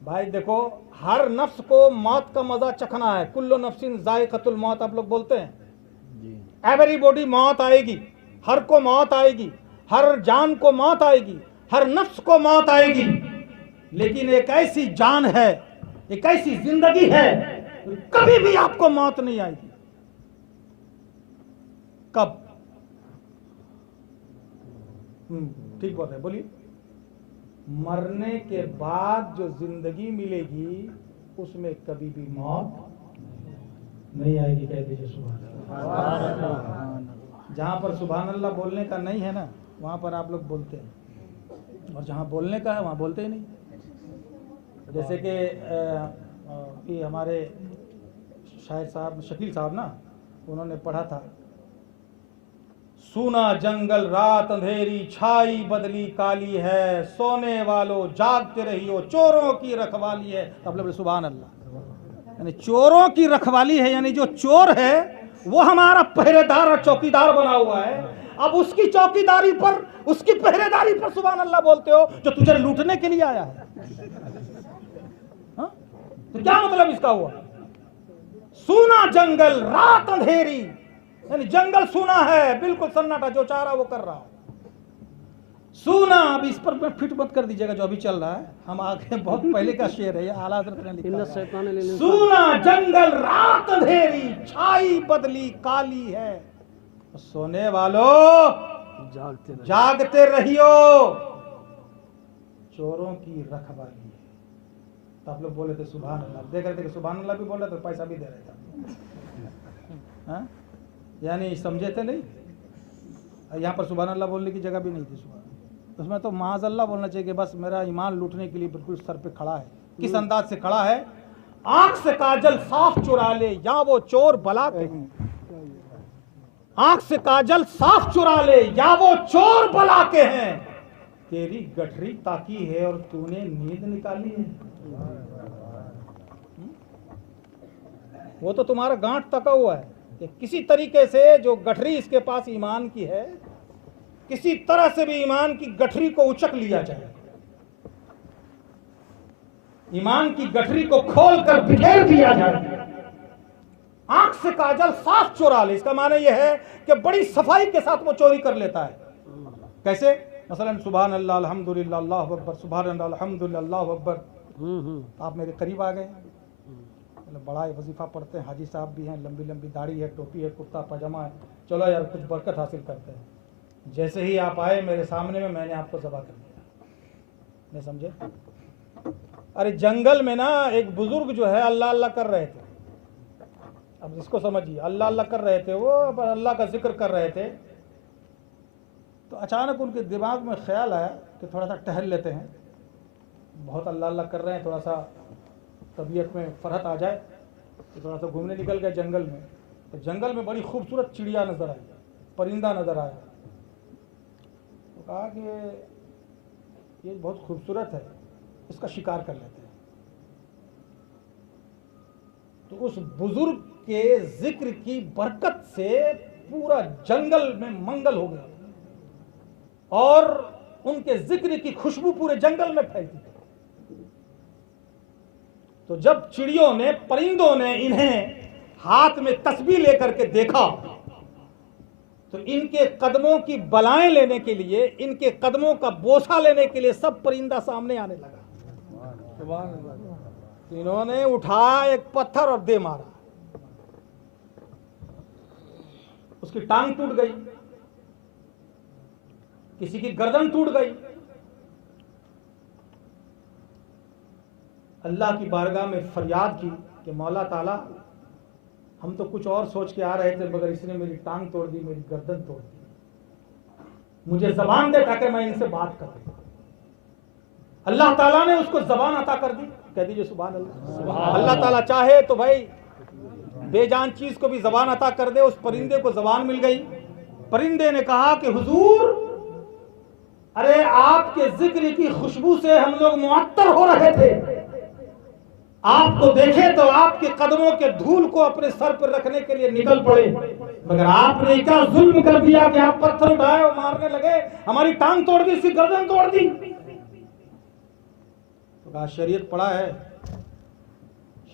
भाई देखो, हर नफ्स को मौत का मजा चखना है। कुल्लु नफ्सिन जायकातुल मौत आप लोग बोलते हैं। एवरीबॉडी मौत आएगी, हर को मौत आएगी, हर जान को मौत आएगी, हर नफ्स को मौत आएगी, लेकिन एक ऐसी जान है, एक ऐसी जिंदगी है, कभी भी आपको मौत नहीं आएगी। कब? ठीक बात है, बोलिए। मरने के बाद जो जिंदगी मिलेगी उसमें कभी भी मौत नहीं आएगी। कह दीजिए सुभान अल्लाह। जहां पर सुभान अल्लाह बोलने का नहीं है ना, वहां पर आप लोग बोलते हैं, और जहां बोलने का है वहां बोलते ही नहीं। जैसे कि हमारे शायर साहब, शकील साहब ना, उन्होंने पढ़ा था, सूना जंगल रात अंधेरी, छाई बदली काली है, सोने वालों जागते रहियो, चोरों की रखवाली है। अब बोले सुभान अल्लाह। यानी चोरों की रखवाली है, यानी जो चोर है वो हमारा पहरेदार और चौकीदार बना हुआ है। अब उसकी चौकीदारी पर, उसकी पहरेदारी पर सुभान अल्लाह बोलते हो, जो तुझे लूटने के लिए आया है। तो क्या मतलब इसका हुआ? सूना जंगल रात अंधेरी, यानी जंगल सूना है, बिल्कुल सन्नाटा, जो चाह रहा वो कर रहा है। सूना, अब इस पर फिट मत कर दीजिएगा जो अभी चल रहा है, हम आगे बहुत पहले का शेर है, ये आला हज़रत ने लिखा है। सूना जंगल रात अंधेरी, छाई बदली काली है, सोने वालों जागते रहियो, चोरों की रखवाली है। तो आप लोग बोले थे सुभान अल्लाह, देख रहे थे कि सुभान अल्लाह भी बोल रहे थे, पैसा भी दे रहे थे। यानी समझे थे नहीं? यहाँ पर सुभान अल्लाह बोलने की जगह भी नहीं थी। सुभान, उसमें तो माज़ अल्लाह बोलना चाहिए कि बस मेरा ईमान लूटने के लिए बिल्कुल सर पे खड़ा है। किस अंदाज से खड़ा है? आंख से काजल साफ चुरा ले, या वो चोर बला के हैं। आंख से काजल साफ चुरा ले, या वो चोर बला के हैं। तेरी गठरी ताकी है और तूने नींद निकाली है। वो तो तुम्हारा गांठ तका हुआ है कि किसी तरीके से जो गठरी इसके पास ईमान की है, किसी तरह से भी ईमान की गठरी को उचक लिया जाए, ईमान की गठरी को खोलकर बिखेर दिया जाए। आंख से काजल साफ चुरा ले, इसका माने यह है कि बड़ी सफाई के साथ वो चोरी कर लेता है। कैसे? मसलन सुभान अल्लाह अल्हम्दुलिल्लाह अल्लाहु अकबर, सुभान अल्लाह अल्हम्दुलिल्लाह अल्लाहु अकबर, आप मेरे करीब आ गए। मतलब बड़ा वजीफ़ा पढ़ते हैं, हाजी साहब भी हैं, लंबी लंबी दाढ़ी है, टोपी है, कुर्ता पजामा है, चलो यार कुछ बरकत हासिल करते हैं। जैसे ही आप आए मेरे सामने में, मैंने आपको ज़बह कर दिया। नहीं समझे? अरे जंगल में ना एक बुजुर्ग जो है अल्लाह अल्लाह कर रहे थे। अब इसको समझिए, अल्लाह अल्लाह कर रहे थे, वो अल्लाह का जिक्र कर रहे थे। तो अचानक उनके दिमाग में ख्याल आया कि थोड़ा सा टहल लेते हैं, बहुत अल्लाह अल्लाह कर रहे हैं, थोड़ा सा तबीयत में फरहत आ जाए, तो थोड़ा सा घूमने निकल गए जंगल में। तो जंगल में बड़ी खूबसूरत चिड़िया नज़र आई, परिंदा नज़र आया। तो कहा कि ये बहुत खूबसूरत है, इसका शिकार कर लेते हैं। तो उस बुजुर्ग के जिक्र की बरकत से पूरा जंगल में मंगल हो गया और उनके जिक्र की खुशबू पूरे जंगल में फैलती थी। तो जब चिड़ियों ने, परिंदों ने इन्हें हाथ में तस्बीह लेकर के देखा, तो इनके कदमों की बलाएं लेने के लिए, इनके कदमों का बोसा लेने के लिए सब परिंदा सामने आने लगा। तो इन्होंने उठाया एक पत्थर और दे मारा, उसकी टांग टूट गई, किसी की गर्दन टूट गई। अल्लाह की बारगाह में फरियाद की कि मौला ताला, हम तो कुछ और सोच के आ रहे थे, मगर इसने मेरी टांग तोड़ दी, मेरी गर्दन तोड़ दी। मुझे जबान दे ताकि मैं इनसे बात कर सकूं। अल्लाह ताला ने उसको जबान अता कर दी। कह दीजिए सुभान अल्लाह। अल्लाह ताला चाहे तो भाई बेजान चीज को भी जबान अता कर दे। उस परिंदे को जबान मिल गई। परिंदे ने कहा कि हुजूर, अरे आपके जिक्र की खुशबू से हम लोग मुअत्तर हो रहे थे, आपको देखे तो आपके कदमों के धूल को अपने सर पर रखने के लिए निकल पड़े, मगर आपने क्या जुल्म कर दिया कि आप पत्थर उठाए और मारने लगे, हमारी टांग तोड़ दी, इसकी गर्दन तोड़ दी। तो कहा शरीयत पढ़ा है,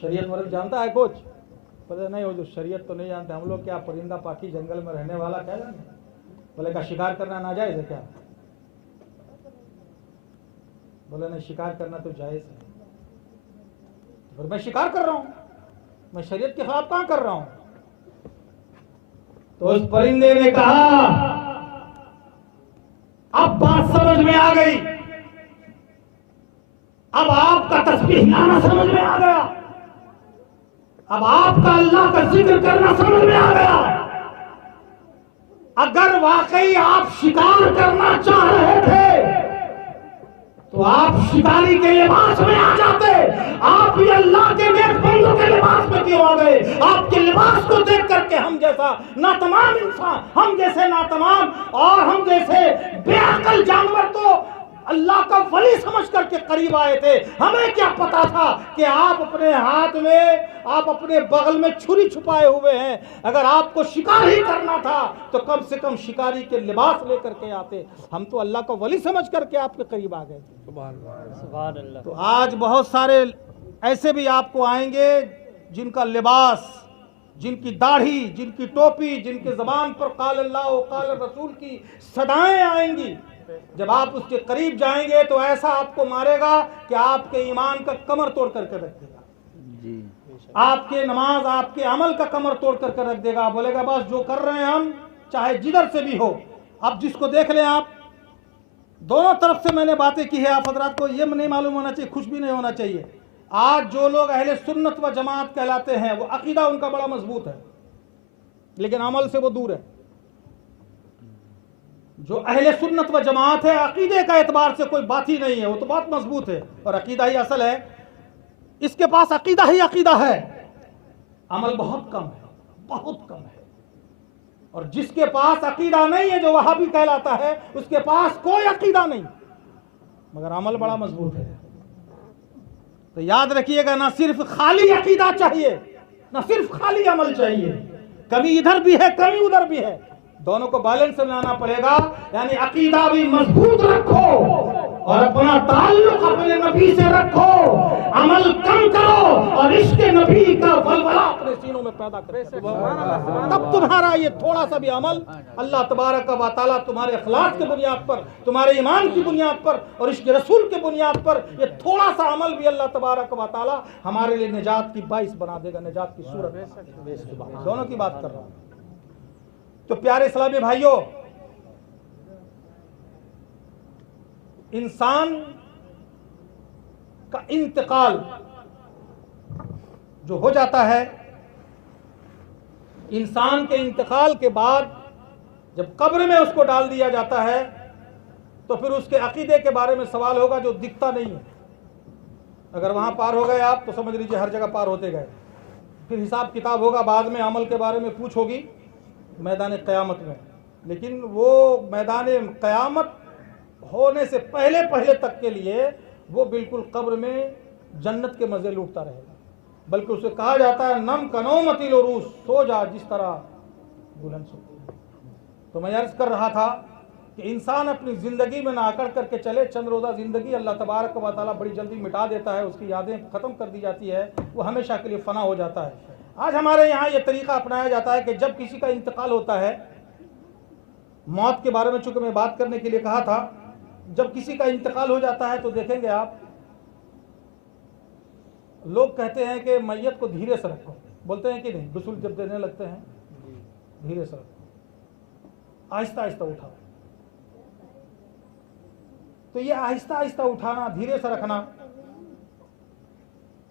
शरीयत मतलब जानता है कुछ? बोले नहीं, वो जो शरीयत तो नहीं जानते हम लोग, क्या परिंदा पाखी जंगल में रहने वाला क्या जाने। बोले का शिकार करना नाजायज है क्या? बोले नहीं, शिकार करना तो जायज है। और मैं शिकार कर रहा हूं, मैं शरीयत के खिलाफ कहां कर रहा हूं? तो उस परिंदे ने कहा, अब बात समझ में आ गई, अब आपका तस्बीह हिलाना समझ में आ गया, अब आपका अल्लाह का जिक्र करना समझ में आ गया। अगर वाकई आप शिकार करना चाह रहे थे तो आप शिकारी के लिबास में आ जाते। आप ये अल्लाह के नेक बंदों के लिबास में क्यों आ गए? आपके लिबास को देख करके हम जैसा नातमाम इंसान, हम जैसे नातमाम और हम जैसे बेअक्ल जानवर तो अल्लाह का वली समझ करके करीब आए थे। हमें क्या पता था कि आप अपने हाथ में, आप अपने बगल में छुरी छुपाए हुए हैं। अगर आपको शिकार ही करना था तो कम से कम शिकारी के लिबास लेकर के आते। हम तो अल्लाह का वली समझ करके आपके करीब आ गए थे। सुभान अल्लाह। तो आज बहुत सारे ऐसे भी आपको आएंगे जिनका लिबास, जिनकी दाढ़ी, जिनकी टोपी, जिनके जबान पर काल अल्लाह व काल रसूल की सदाएं आएंगी। जब आप उसके करीब जाएंगे तो ऐसा आपको मारेगा कि आपके ईमान का कमर तोड़ करके रख देगा, आपके नमाज, आपके अमल का कमर तोड़ करके रख देगा। बोलेगा बस जो कर रहे हैं हम, चाहे जिधर से भी हो। अब जिसको देख लें आप, दोनों तरफ से मैंने बातें की है, आप हजरात को ये नहीं मालूम होना चाहिए, खुश भी नहीं होना चाहिए। आज जो लोग अहले सुन्नत व जमात कहलाते हैं, वो अकीदा उनका बड़ा मजबूत है, लेकिन अमल से वो दूर है। जो अहले सुन्नत व जमात है, अकीदे का एतबार से कोई बात ही नहीं है, वो तो बहुत मजबूत है और अकीदा ही असल है। इसके पास अकीदा ही अकीदा है, अमल बहुत कम है, बहुत कम है। और जिसके पास अकीदा नहीं है, जो वहाबी कहलाता है, उसके पास कोई अकीदा नहीं, मगर अमल बड़ा मजबूत है। तो याद रखिएगा, ना सिर्फ खाली अकीदा चाहिए, ना सिर्फ खाली अमल चाहिए, कभी इधर भी है, कभी उधर भी है। दोनों को बैलेंस में लाना पड़ेगा। यानी अकीदा भी मजबूत रखो और अपना ताल्लुक अपने नबी से रखो, अमल कम करो और इश्क़ नबी का वलवला अपने सीनों में पैदा करो। तब तुम्हारा ये थोड़ा सा भी अमल अल्लाह तबारक व तआला तुम्हारे अखलाक की बुनियाद पर, तुम्हारे ईमान की बुनियाद पर और इश्क़ रसूल की बुनियाद पर ये थोड़ा सा अमल भी अल्लाह तबारक व तआला हमारे लिए निजात की बाइस बना देगा, निजात की सूरत। दोनों की बात कर रहा हूं। तो प्यारे इस्लामी भाइयों, इंसान का इंतकाल जो हो जाता है, इंसान के इंतकाल के बाद जब कब्र में उसको डाल दिया जाता है तो फिर उसके अकीदे के बारे में सवाल होगा जो दिखता नहीं है। अगर वहां पार हो गए आप तो समझ लीजिए हर जगह पार होते गए। फिर हिसाब किताब होगा, बाद में अमल के बारे में पूछ होगी मैदान क़यामत में, लेकिन वो मैदान क़यामत होने से पहले पहले तक के लिए वो बिल्कुल कब्र में जन्नत के मज़े लूटता रहेगा। बल्कि उसे कहा जाता है नम कनौमतिल उरूस, सो जा जिस तरह दुल्हन सोती है। तो मैं अर्ज कर रहा था कि इंसान अपनी ज़िंदगी में ना आकड़ करके चले। चंद रोज़ा ज़िंदगी अल्लाह तबारक व तआला बड़ी जल्दी मिटा देता है, उसकी यादें ख़त्म कर दी जाती है, वो हमेशा के लिए फ़ना हो जाता है। आज हमारे यहाँ ये तरीक़ा अपनाया जाता है कि जब किसी का इंतकाल होता है, मौत के बारे में चूँकि मैं बात करने के लिए कहा था, जब किसी का इंतकाल हो जाता है तो देखेंगे आप, लोग कहते हैं कि मैयत को धीरे से रखो, बोलते हैं कि नहीं, गुस्ल जब देने लगते हैं धीरे से रखो, आहिस्ता आहिस्ता उठाओ। तो ये आहिस्ता आहिस्ता उठाना, धीरे से रखना,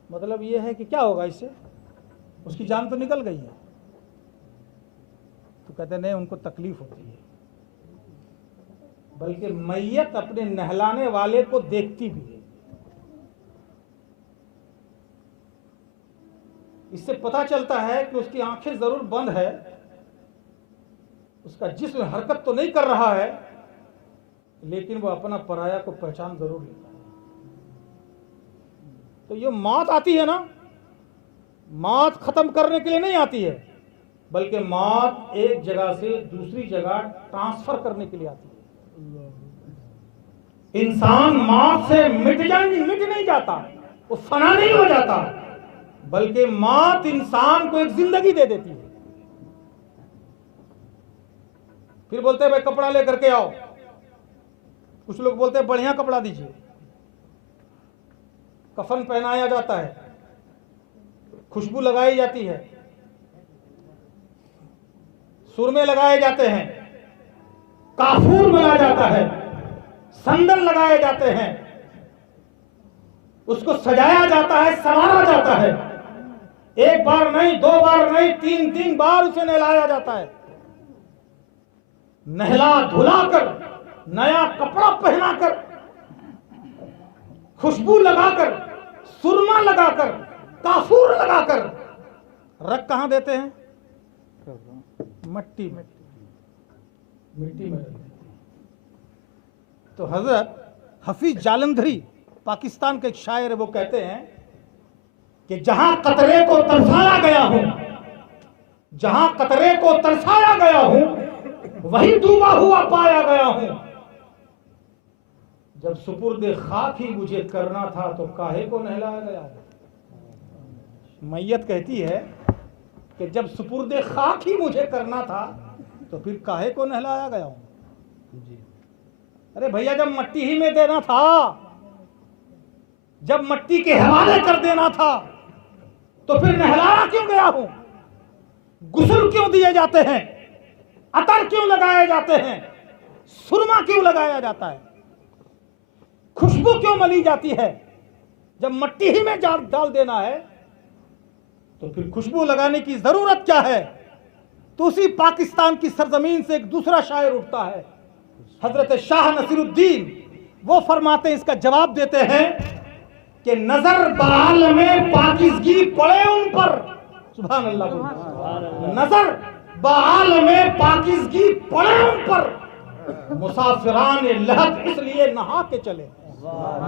मतलब ये है कि क्या होगा इससे, उसकी जान तो निकल गई है। तो कहते नहीं, उनको तकलीफ होती है, बल्कि मैयत अपने नहलाने वाले को देखती भी है। इससे पता चलता है कि उसकी आंखें जरूर बंद है, उसका जिस्म हरकत तो नहीं कर रहा है, लेकिन वो अपना पराया को पहचान जरूर लेता है। तो ये मौत आती है ना, मौत खत्म करने के लिए नहीं आती है, बल्कि मौत एक जगह से दूसरी जगह ट्रांसफर करने के लिए आती है। इंसान मौत से मिट नहीं जाता, वो फना नहीं हो जाता, बल्कि मौत इंसान को एक जिंदगी दे देती है। फिर बोलते हैं भाई कपड़ा लेकर के आओ, कुछ लोग बोलते हैं बढ़िया कपड़ा दीजिए, कफन पहनाया जाता है, खुशबू लगाई जाती है, सुरमे लगाए जाते हैं, काफूर मिलाया जाता है, संदल लगाए जाते हैं, उसको सजाया जाता है, संवारा जाता है। एक बार नहीं, दो बार नहीं, तीन बार उसे नहलाया जाता है। नहला धुलाकर, नया कपड़ा पहनाकर, खुशबू लगाकर, सुरमा लगाकर, काफूर लगाकर रख कहां देते हैं? मिट्टी में। तो हजरत हफीज जालंधरी पाकिस्तान के एक शायर है, वो कहते हैं कि जहां कतरे को तरसाया गया हूं, जहां कतरे को तरसाया गया हूं, वही डूबा हुआ पाया गया हूं। जब सुपुर्द खाक ही मुझे करना था तो काहे को नहलाया गया। मैयत कहती है कि जब सुपुर्द खाक ही मुझे करना था तो फिर काहे को नहलाया गया हूं। अरे भैया, जब मट्टी ही में देना था, जब मट्टी के हवाले कर देना था, तो फिर नहलाया क्यों गया हूं? गुस्ल क्यों दिए जाते हैं? अतर क्यों लगाए जाते हैं? सुरमा क्यों लगाया जाता है? खुशबू क्यों मली जाती है? जब मट्टी ही में डाल देना है तो फिर खुशबू लगाने की जरूरत क्या है? तो उसी पाकिस्तान की सरजमीन से एक दूसरा शायर उठता है, हजरत शाह नसीरुद्दीन। वो फरमाते हैं, इसका जवाब देते हैं कि नजर बाल में पाकिज़गी पड़े उन पर, सुभान अल्लाह, नजर बाल में पाकिज़गी पड़े उन पर, मुसाफिरान लहद इसलिए नहा के चले,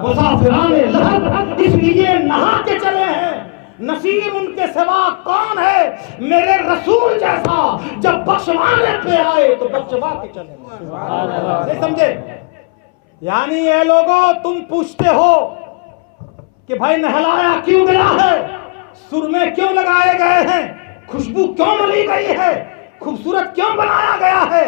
मुसाफिरान लहद इसलिए नहा के चले हैं। नसीब उनके सिवा कौन है मेरे रसूल जैसा, जब बख्शवाने पे आए तो बख्शवा के चले। समझे? यानी ये लोगों, तुम पूछते हो कि भाई नहलाया क्यों गया है, सुरमे क्यों लगाए गए हैं, खुशबू क्यों मली गई है, खूबसूरत क्यों बनाया गया है,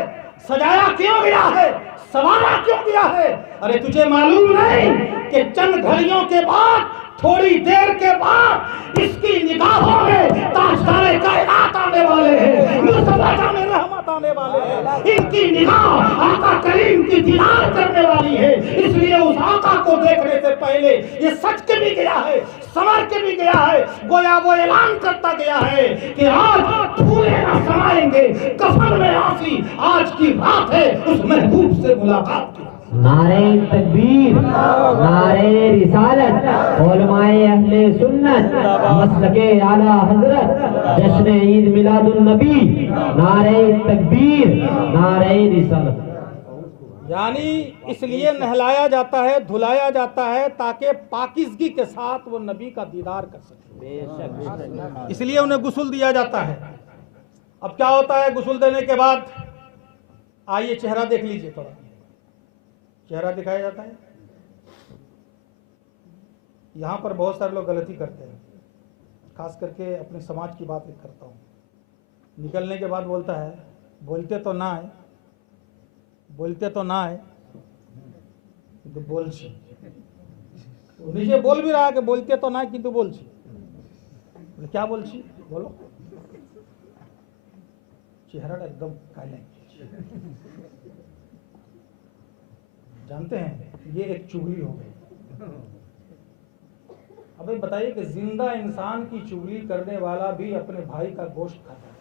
सजाया क्यों गया है, संवारा क्यों गया है। अरे तुझे मालूम नहीं कि चंद घड़ियों के बाद, थोड़ी देर के बाद इसकी निगाहों में ताजदारे कायनात आने वाले हैं, मुस्तफा जाने रहमत आने वाले हैं। इनकी निगाह आका करीम की दीदार करने वाली है। इसलिए उस आका को देखने से पहले ये सच के भी गया है, संवर के भी गया है। गोया वो ऐलान करता गया है कि आज फूले ना समाएंगे कफन में आंसी, आज की रात है उस महबूब से मुलाकात की। नारे तकबीर, नारे रिसालत, उलमाए अहले सुन्नत, मसलके आला हजरत, जश्न ईद मिलादुन नबी, नारे तकबीर, नारे रिसालत। यानी इसलिए नहलाया जाता है, धुलाया जाता है ताकि पाकिज़गी के साथ वो नबी का दीदार कर सके। इसलिए उन्हें गुस्ल दिया जाता है। अब क्या होता है गुस्ल देने के बाद? आइए चेहरा देख लीजिए, थोड़ा चेहरा दिखाया जाता है। यहाँ पर बहुत सारे लोग गलती करते हैं, खास करके अपने समाज की बात करता हूँ। निकलने के बाद बोलता है, बोलते तो ना है, बोलते तो ना है, किंतु बोलছি। नीचे बोल भी रहा है कि बोलते तो ना है किंतु बोलছি। क्या बोलছি बोलो। चेहरा एकदम काला, जानते हैं ये एक चुगली हो गई। अबे बताइए कि जिंदा इंसान की चुगली करने वाला भी अपने भाई का गोश्त खाता है,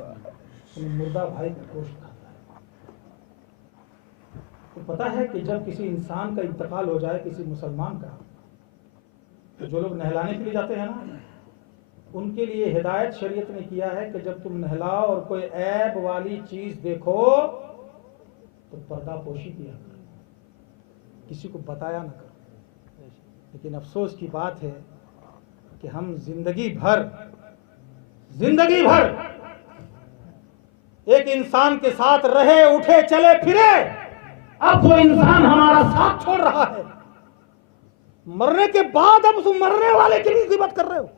अपने मुर्दा भाई का गोश्त खाता है। तो पता है कि जब किसी इंसान का इंतकाल हो जाए, किसी मुसलमान का, तो जो लोग नहलाने के लिए जाते हैं ना, उनके लिए हिदायत शरीयत ने किया है कि जब तुम नहलाओ और कोई ऐब वाली चीज देखो तो पर्दापोशी किया करो, किसी को बताया ना करो। लेकिन अफसोस की बात है कि हम जिंदगी भर एक इंसान के साथ रहे, उठे, चले, फिरे, अब वो इंसान हमारा साथ छोड़ रहा है। मरने के बाद अब तुम मरने वाले की भी गिबत कर रहे हो।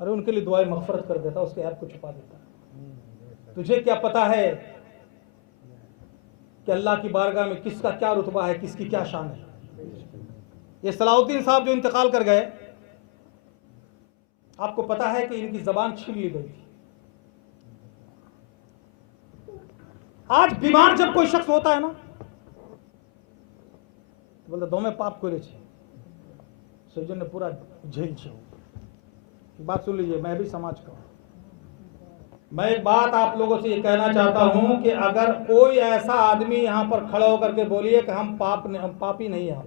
अरे उनके लिए दुआएं मगफरत कर देता, उसके ऐब को छुपा देता। तुझे क्या पता है कि अल्लाह की बारगाह में किसका क्या रुतबा है, किसकी क्या शान है। ये सलाउद्दीन साहब जो इंतकाल कर गए, आपको पता है कि इनकी जबान छीन ली गई थी। आज बीमार जब कोई शख्स होता है ना, तो बोलते दो में पाप करे ने पूरा झेल छे। बात सुन लीजिए, मैं भी समाज का हूं। मैं एक बात आप लोगों से ये कहना चाहता हूं कि अगर कोई ऐसा आदमी यहां पर खड़ा होकर के बोलिए कि हम पापी नहीं हैं,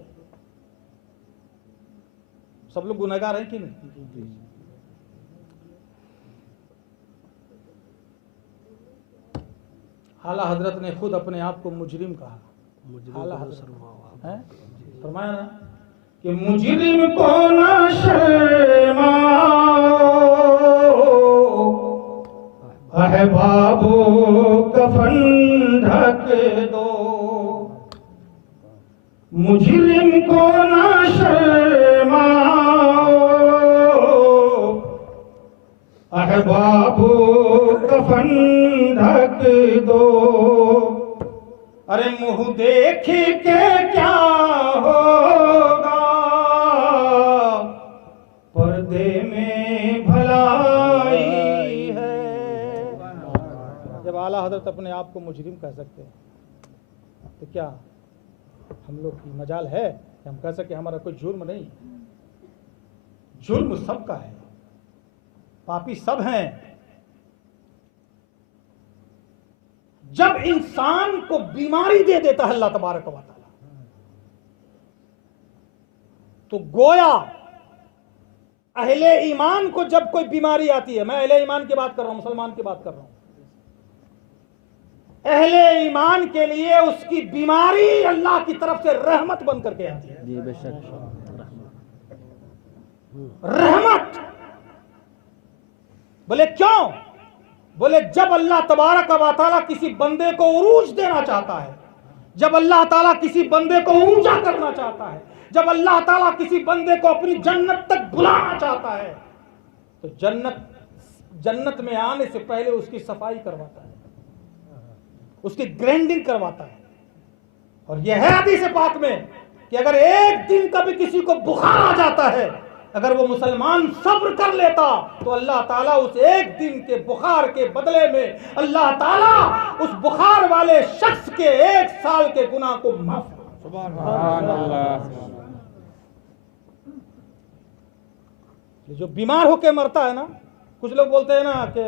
सब लोग गुनहगार हैं कि नहीं? आला हजरत ने खुद अपने आप को मुजरिम कहा। आला हजरत है फरमाया ना कि मुजरिम को ना शर्माओ, अहबाबो कफन ढक दो। मुजरिम को ना शर्माओ, अहबाबो कफन ढक दो। अरे मुंह देख के क्या होगा, पर्दे में भलाई है। जब आला हजरत अपने आप को मुजरिम कह सकते हैं तो क्या हम लोग की मजाल है कि हम कह सके हमारा कोई जुर्म नहीं? जुर्म सबका है, पापी सब हैं। जब इंसान को बीमारी दे देता है अल्लाह तबारक व तआला, तो गोया अहले ईमान को जब कोई बीमारी आती है, मैं अहले ईमान की बात कर रहा हूं, मुसलमान की बात कर रहा हूं, अहले ईमान के लिए उसकी बीमारी अल्लाह की तरफ से रहमत बन करके आती है। जी बेशक रहमत। बोले क्यों? बोले जब अल्लाह तबारक व तआला किसी बंदे को उरूज देना चाहता है, जब अल्लाह ताला किसी बंदे को ऊंचा करना चाहता है, जब अल्लाह ताला किसी बंदे को अपनी जन्नत तक बुलाना चाहता है, तो जन्नत में आने से पहले उसकी सफाई करवाता है, उसकी ग्राइंडिंग करवाता है। और यह है हदीस पाक में कि अगर एक दिन कभी किसी को बुखार आ जाता है, अगर वो मुसलमान सब्र कर लेता तो अल्लाह ताला उस एक दिन के बुखार के बदले में अल्लाह ताला उस बुखार वाले शख्स के 1 साल के गुनाह को माफ कर। सुभान अल्लाह। जो बीमार होके मरता है ना, कुछ लोग बोलते हैं ना कि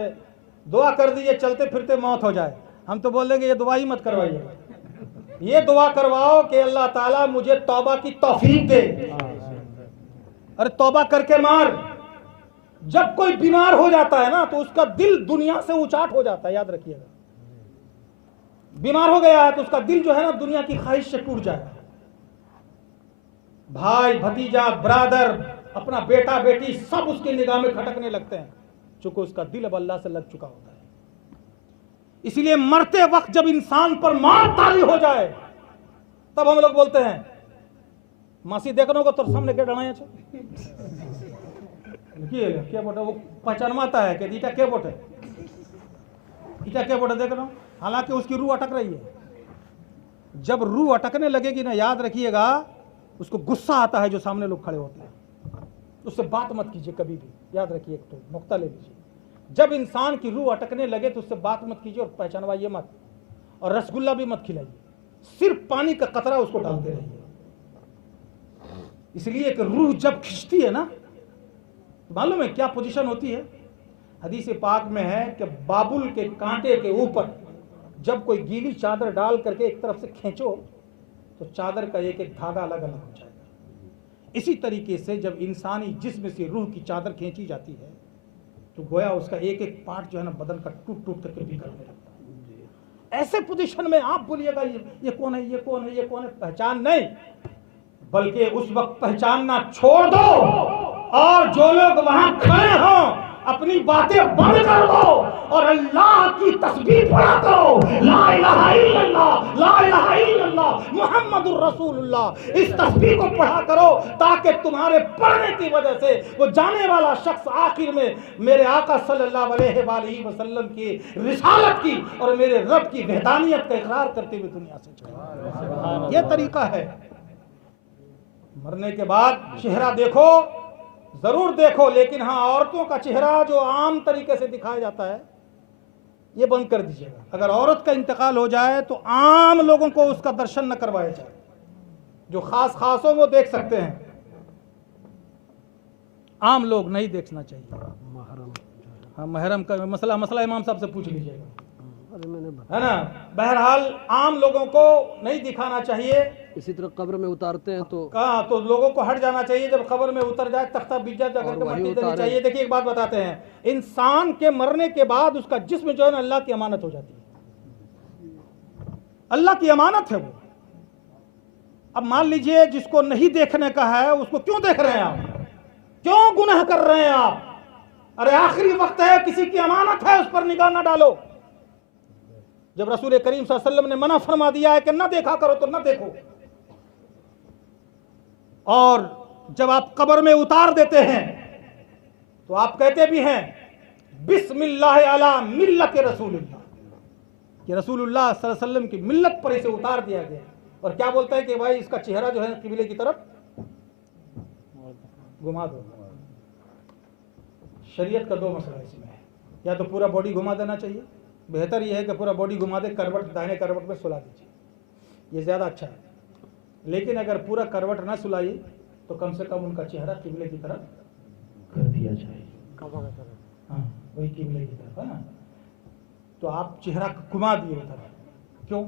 दुआ कर दीजिए चलते फिरते मौत हो जाए, हम तो बोल देंगे ये दुआ ही मत करवाइए, ये दुआ करवाओ कि अल्लाह ताला मुझे तौबा की तौफीक दे। अरे तौबा करके मार। जब कोई बीमार हो जाता है ना तो उसका दिल दुनिया से उचाट हो जाता है, याद रखिएगा। बीमार हो गया है तो उसका दिल जो है ना दुनिया की ख्वाहिश से टूट जाएगा। भाई भतीजा ब्रादर अपना बेटा बेटी सब उसकी निगाह में खटकने लगते हैं, चूंकि उसका दिल अब अल्लाह से लग चुका होता है। इसलिए मरते वक्त जब इंसान पर मौत तारी हो जाए तब हम लोग बोलते हैं मासी देखनो को तोर सामने के डराया छे क्या बोटे, वो पहचानवाता है कि ईटा क्या बोटे, ईटा क्या बोटे देखनो, हालांकि उसकी रूह अटक रही है। जब रूह अटकने लगेगी ना, याद रखिएगा उसको गुस्सा आता है जो सामने लोग खड़े होते हैं, उससे बात मत कीजिए कभी भी, याद रखिए। तो नुक्ता ले लीजिए, जब इंसान की रूह अटकने लगे तो उससे बात मत कीजिए और पहचानवाइए मत, और रसगुल्ला भी मत खिलाइए, सिर्फ पानी का कतरा उसको डालते रहिए। इसलिए कि रूह जब खिंचती है ना, मालूम है क्या पोजीशन होती है? हदीस पाक में है कि बाबुल के कांटे के ऊपर जब कोई गीली चादर डाल करके एक तरफ से खींचो तो चादर का एक एक धागा अलग अलग हो जाएगा। इसी तरीके से जब इंसानी जिस्म से रूह की चादर खींची जाती है तो गोया उसका एक एक पार्ट जो है ना बदन का टूट टूट करके बिखरने लगता है। ऐसे पोजीशन में आप बोलिएगा ये कौन है, ये कौन है, ये कौन है, पहचान नहीं, बल्कि उस वक्त पहचानना छोड़ दो और जो लोग वहां खड़े हों अपनी बातें बंद कर दो और अल्लाह की तस्बीह पढ़ा करो, ला इलाहा इल्लल्लाह, ला इलाहा इल्लल्लाह मुहम्मदुर रसूलुल्लाह। इस तस्बीह को पढ़ा करो ताकि तुम्हारे पढ़ने की वजह से वो जाने वाला शख्स आखिर में मेरे आका सल्लल्लाहु अलैहि वसल्लम की रिसालत की और मेरे रब की वहदानियत का इकरार करते हुए दुनिया से चले। ये तरीका है। मरने के बाद चेहरा देखो, जरूर देखो, लेकिन हाँ औरतों का चेहरा जो आम तरीके से दिखाया जाता है ये बंद कर दीजिएगा। अगर औरत का इंतकाल हो जाए तो आम लोगों को उसका दर्शन न करवाया जाए, जो खास हो वो देख सकते हैं, आम लोग नहीं देखना चाहिए। हाँ महरम का मसला इमाम साहब से पूछ लीजिएगा, है ना। बहरहाल आम लोगों को नहीं दिखाना चाहिए। इसी तरह कब्र में उतारते हैं तो तो लोगों को हट जाना चाहिए, जब कब्र में उतर जाए तख्ता बिजा जाकर के मट्टी देनी चाहिए। देखिए एक बात बताते हैं, इंसान के मरने के बाद उसका जिस्म जो है ना अल्लाह की अमानत हो जाती है, अल्लाह की अमानत है वो। अब मान लीजिए जिसको नहीं देखने का है उसको क्यों देख रहे हैं आप, क्यों गुनाह कर रहे हैं आप? अरे आखिरी वक्त है, किसी की अमानत है, उस पर निगाह ना डालो। जब रसूल करीम सल्लल्लाहु अलैहि वसल्लम ने मना फरमा दिया है कि ना देखा करो तो ना देखो, और जब आप कब्र में उतार देते हैं तो आप कहते भी हैं बिस्मिल्लाह अला मिल्लत रसूलुल्लाह, कि रसूलुल्लाह सल्लल्लाहु अलैहि वसल्लम की मिल्लत पर इसे उतार दिया गया। और क्या बोलता है कि भाई इसका चेहरा जो है किबले की तरफ घुमा दो। शरीयत का 2 मसला इसमें है, या तो पूरा बॉडी घुमा देना चाहिए, बेहतर यह है कि पूरा बॉडी घुमा दे, करवट दाहिने करवट में सुला दीजिए, ये ज़्यादा अच्छा है। लेकिन अगर पूरा करवट ना सुलाइए तो कम से कम उनका चेहरा किबले की तरफ कर दिया जाए। हाँ वही किबले की तरफ है ना, तो आप चेहरा घुमा दिए उधर, क्यों?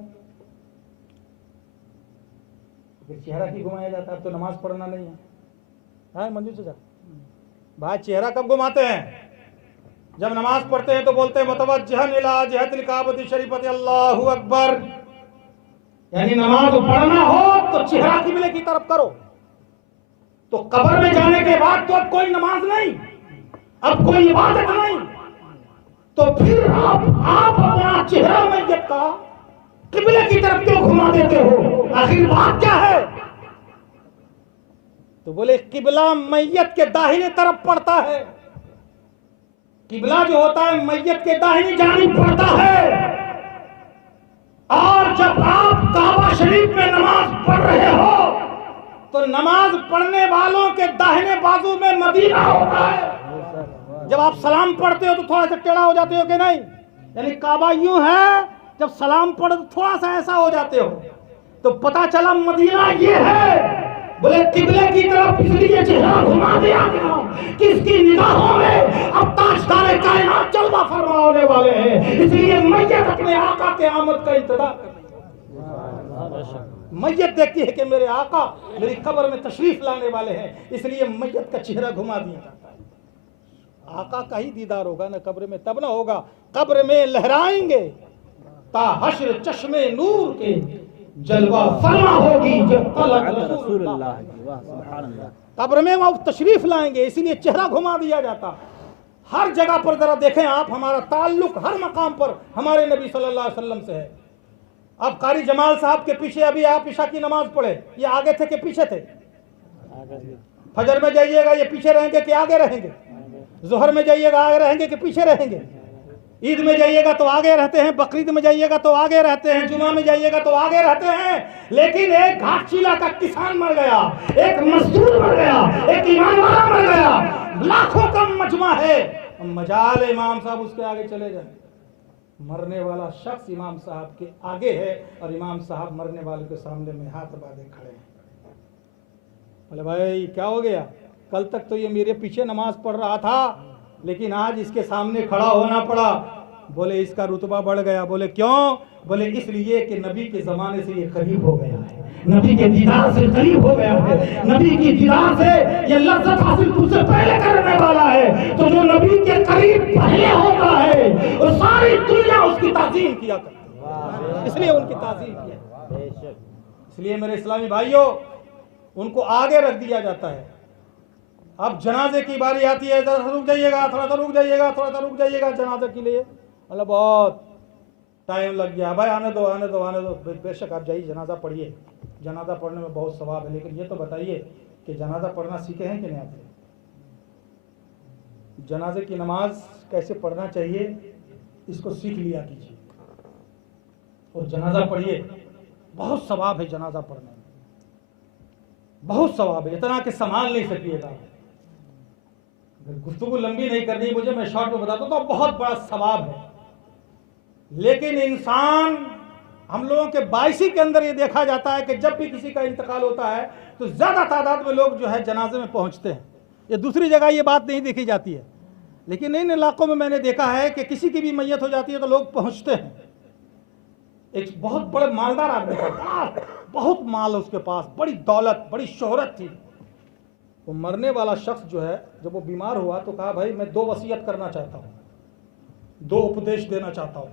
फिर चेहरा क्यों घुमाया जाता है? अब तो नमाज पढ़ना नहीं है। हाँ मंजूर चाचा भाई, चेहरा कब घुमाते हैं? जब नमाज पढ़ते हैं तो बोलते हैं मुतवज्जिहन इला जिहतिल काबती शरीफती अल्लाहु अकबर, यानी नमाज पढ़ना हो तो चेहरा किबले की तरफ करो। तो कब्र में जाने के बाद तो अब कोई नमाज नहीं, अब कोई इबादत नहीं, तो फिर आप अपना चेहरा मैयत का किबले की तरफ क्यों घुमा देते हो? आखिर बात क्या है? तो बोले किबला मैयत के दाहिने तरफ पड़ता है। किबला जो होता है मैयत के दाहिनी जानिब पड़ता है। और जब आप काबा शरीफ में नमाज पढ़ रहे हो तो नमाज पढ़ने वालों के दाहिने बाजू में मदीना होता है। जब आप सलाम पढ़ते हो तो थोड़ा सा टेढ़ा हो जाते हो कि नहीं? यानी काबा यूं है, जब सलाम पढ़ो तो थोड़ा सा ऐसा हो जाते हो। तो पता चला मदीना ये है। बोले किबले की तरफ इसलिए चेहरा घुमा दिया गया कि इसकी निगाहों में अब ताजदार कायनात जलवा फरमा होने वाले हैं। इसलिए मैयत अपने आका के आमद का इंतजार कर रही है। मैयत देखती है कि मेरे आका मेरी कब्र में तशरीफ लाने वाले हैं, इसलिए मैयत का चेहरा घुमा दिया जाता है। आका का ही दीदार होगा ना कब्र में, तब ना होगा। कब्र में लहराएंगे ता हश्र चश्मे नूर के जलवा फरमा होगी जब तलक रसूलुल्लाह। कब्र में वो तशरीफ लाएंगे, इसीलिए चेहरा घुमा दिया जाता। हर जगह पर जरा देखें आप, हमारा ताल्लुक हर मकाम पर हमारे नबी सल्लल्लाहु अलैहि वसल्लम से है। अब कारी जमाल साहब के पीछे अभी आप इशा की नमाज पढ़े, ये आगे थे कि पीछे थे? फजर में जाइएगा ये पीछे रहेंगे कि आगे रहेंगे? जोहर में जाइएगा आगे रहेंगे कि पीछे रहेंगे? ईद में जाइएगा तो आगे रहते हैं, बकरीद में जाइएगा तो आगे रहते हैं, जुमा में जाइएगा तो आगे रहते हैं। लेकिन एक घाटशिला का किसान मर गया, एक मजदूर मर गया, एक ईमान वाला मर गया, लाखों का मजमा है, मजाल इमाम साहब उसके आगे चले जाए। मरने वाला शख्स इमाम साहब के आगे है और इमाम साहब मरने वाले के सामने में हाथ बांधे खड़े हैं। बोले भाई क्या हो गया? कल तक तो ये मेरे पीछे नमाज पढ़ रहा था, लेकिन आज इसके सामने खड़ा होना पड़ा। बोले इसका रुतबा बढ़ गया। बोले क्यों? बोले इसलिए कि नबी के जमाने से ये करीब हो गया है, नबी के दीदार से करीब हो गया है, नबी की दीदार से ये लज्जत हासिल तुझसे पहले करने वाला है। तो जो नबी के करीब पहले होता है वो सारी दुनिया उसकी ताज़ीम किया करती है, इसलिए उनकी ताज़ीम किया। इसलिए मेरे इस्लामी भाइयों, उनको आगे रख दिया जाता है। अब जनाजे की बारी आती है, जरा रुक जाइएगा, थोड़ा सा रुक जाइएगा, थोड़ा सा रुक जाइएगा जनाजे के लिए। मतलब बहुत टाइम लग गया भाई, आने दो आने दो आने दो। बेशक आप जाइए, जनाजा पढ़िए, जनाजा पढ़ने में बहुत सवाब है। लेकिन ये तो बताइए कि जनाजा पढ़ना सीखे हैं कि नहीं आपने? जनाजे की नमाज कैसे पढ़ना चाहिए इसको सीख लिया कीजिए और जनाजा पढ़िए। बहुत सवाब है जनाजा पढ़ने में, बहुत सवाब है, इतना कि संभाल नहीं सकिएगा। गुफ्तगू लंबी नहीं करनी मुझे, मैं शॉर्ट में बताता हूं तो बहुत बड़ा सवाब है। लेकिन इंसान, हम लोगों के बाइसी के अंदर ये देखा जाता है कि जब भी किसी का इंतकाल होता है तो ज्यादा तादाद में लोग जो है जनाजे में पहुंचते हैं। ये दूसरी जगह ये बात नहीं देखी जाती है, लेकिन इन इलाकों में मैंने देखा है कि किसी की भी मैयत हो जाती है तो लोग पहुंचते हैं। एक बहुत बड़े मालदार आदमी था, बहुत माल उसके पास, बड़ी दौलत, बड़ी शोहरत थी। वो मरने वाला शख्स जो है, जब वो बीमार हुआ तो कहा भाई मैं 2 वसीयत करना चाहता हूँ, 2 उपदेश देना चाहता हूँ।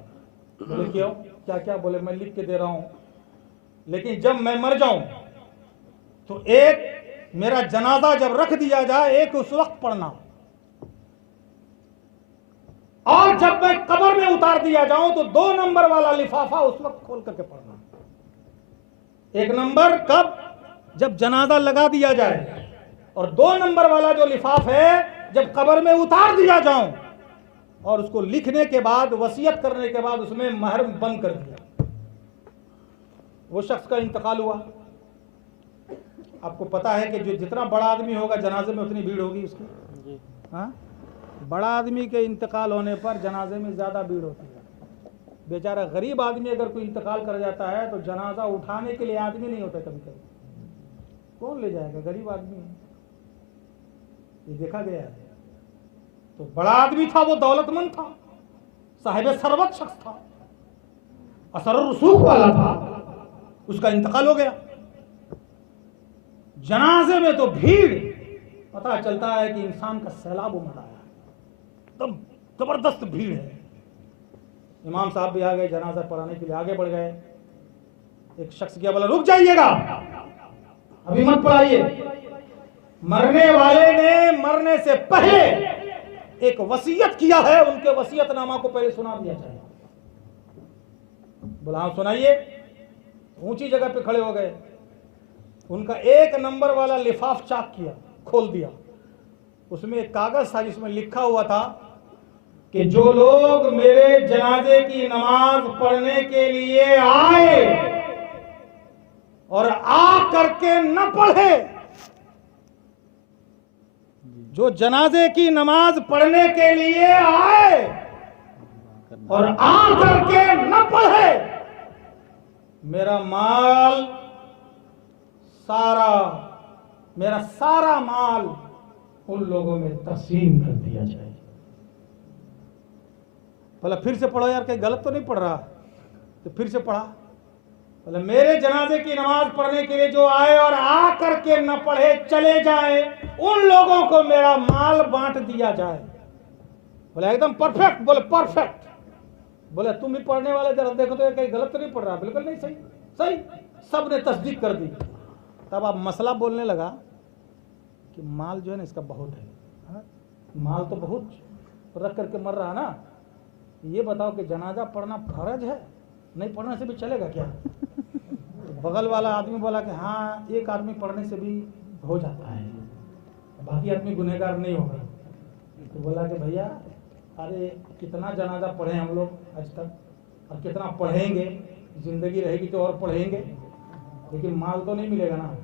बोले क्यों? क्या क्या? बोले मैं लिख के दे रहा हूँ, लेकिन जब मैं मर जाऊं तो एक मेरा जनाजा जब रख दिया जाए एक उस वक्त पढ़ना, और जब मैं कब्र में उतार दिया जाऊं तो 2 नंबर वाला लिफाफा उस वक्त खोल करके पढ़ना। 1 नंबर कब? जब जनाजा लगा दिया जाए, और 2 नंबर वाला जो लिफाफ है जब कब्र में उतार दिया जाऊं और उसको लिखने के बाद, वसीयत करने के बाद उसमें महर बंद कर दिया। वो शख्स का इंतकाल हुआ। आपको पता है कि जो जितना बड़ा आदमी होगा जनाजे में उतनी भीड़ होगी उसकी। हाँ, बड़ा आदमी के इंतकाल होने पर जनाजे में ज़्यादा भीड़ होती है। बेचारा गरीब आदमी अगर कोई इंतकाल कर जाता है तो जनाजा उठाने के लिए आदमी नहीं होता, कभी कभी कौन ले जाएगा? गरीब आदमी है, ये देखा गया है। तो बड़ा आदमी था, वो दौलतमंद था, साहिब सरवत शख्स था, असर रसूख वाला था, उसका इंतकाल हो गया। जनाजे में तो भीड़, पता चलता है कि इंसान का सैलाब उमड़ आया, एकदम जबरदस्त भीड़ है। इमाम साहब भी आ गए, जनाजा पढ़ाने के लिए आगे बढ़ गए। एक शख्स गया, बोला रुक जाइएगा, अभी मत पढ़ाइए। मरने वाले ने मरने से पहले एक वसीयत किया है, उनके वसीयतनामा को पहले सुना दिया जाए। बोला हाँ सुनाइए। ऊंची जगह पे खड़े हो गए, उनका 1 नंबर वाला लिफाफ चाक किया, खोल दिया। उसमें एक कागज था जिसमें लिखा हुआ था कि जो लोग मेरे जनाजे की नमाज पढ़ने के लिए आए और आ करके न पढ़े, जो जनाजे की नमाज पढ़ने के लिए आए और आ करके न पढ़े, मेरा माल मेरा सारा माल उन लोगों में तकसीम कर दिया जाए। बोला फिर से पढ़ो यार, कहीं गलत तो नहीं पढ़ रहा? तो फिर से पढ़ा। बोला मेरे जनाजे की नमाज पढ़ने के लिए जो आए और आ करके न पढ़े चले जाए, उन लोगों को मेरा माल बांट दिया जाए। बोला एकदम परफेक्ट। बोले परफेक्ट। बोले तुम भी पढ़ने वाले जरा देखो तो कहीं गलत तो नहीं पढ़ रहा? बिल्कुल नहीं, सही सही। सबने तस्दीक कर दी। तब आप मसला बोलने लगा कि माल जो है ना इसका बहुत है, हाँ? माल तो बहुत रख करके मर रहा ना, ये बताओ कि जनाजा पढ़ना फर्ज है? नहीं पढ़ने से भी चलेगा क्या? तो बगल वाला आदमी बोला कि हाँ, एक आदमी पढ़ने से भी हो जाता है, बाकी आदमी गुनहगार नहीं होगा। तो बोला कि भैया अरे कितना जनाजा पढ़े हम लोग आज तक, और कितना पढ़ेंगे, जिंदगी रहेगी तो और पढ़ेंगे, लेकिन माल तो नहीं मिलेगा ना।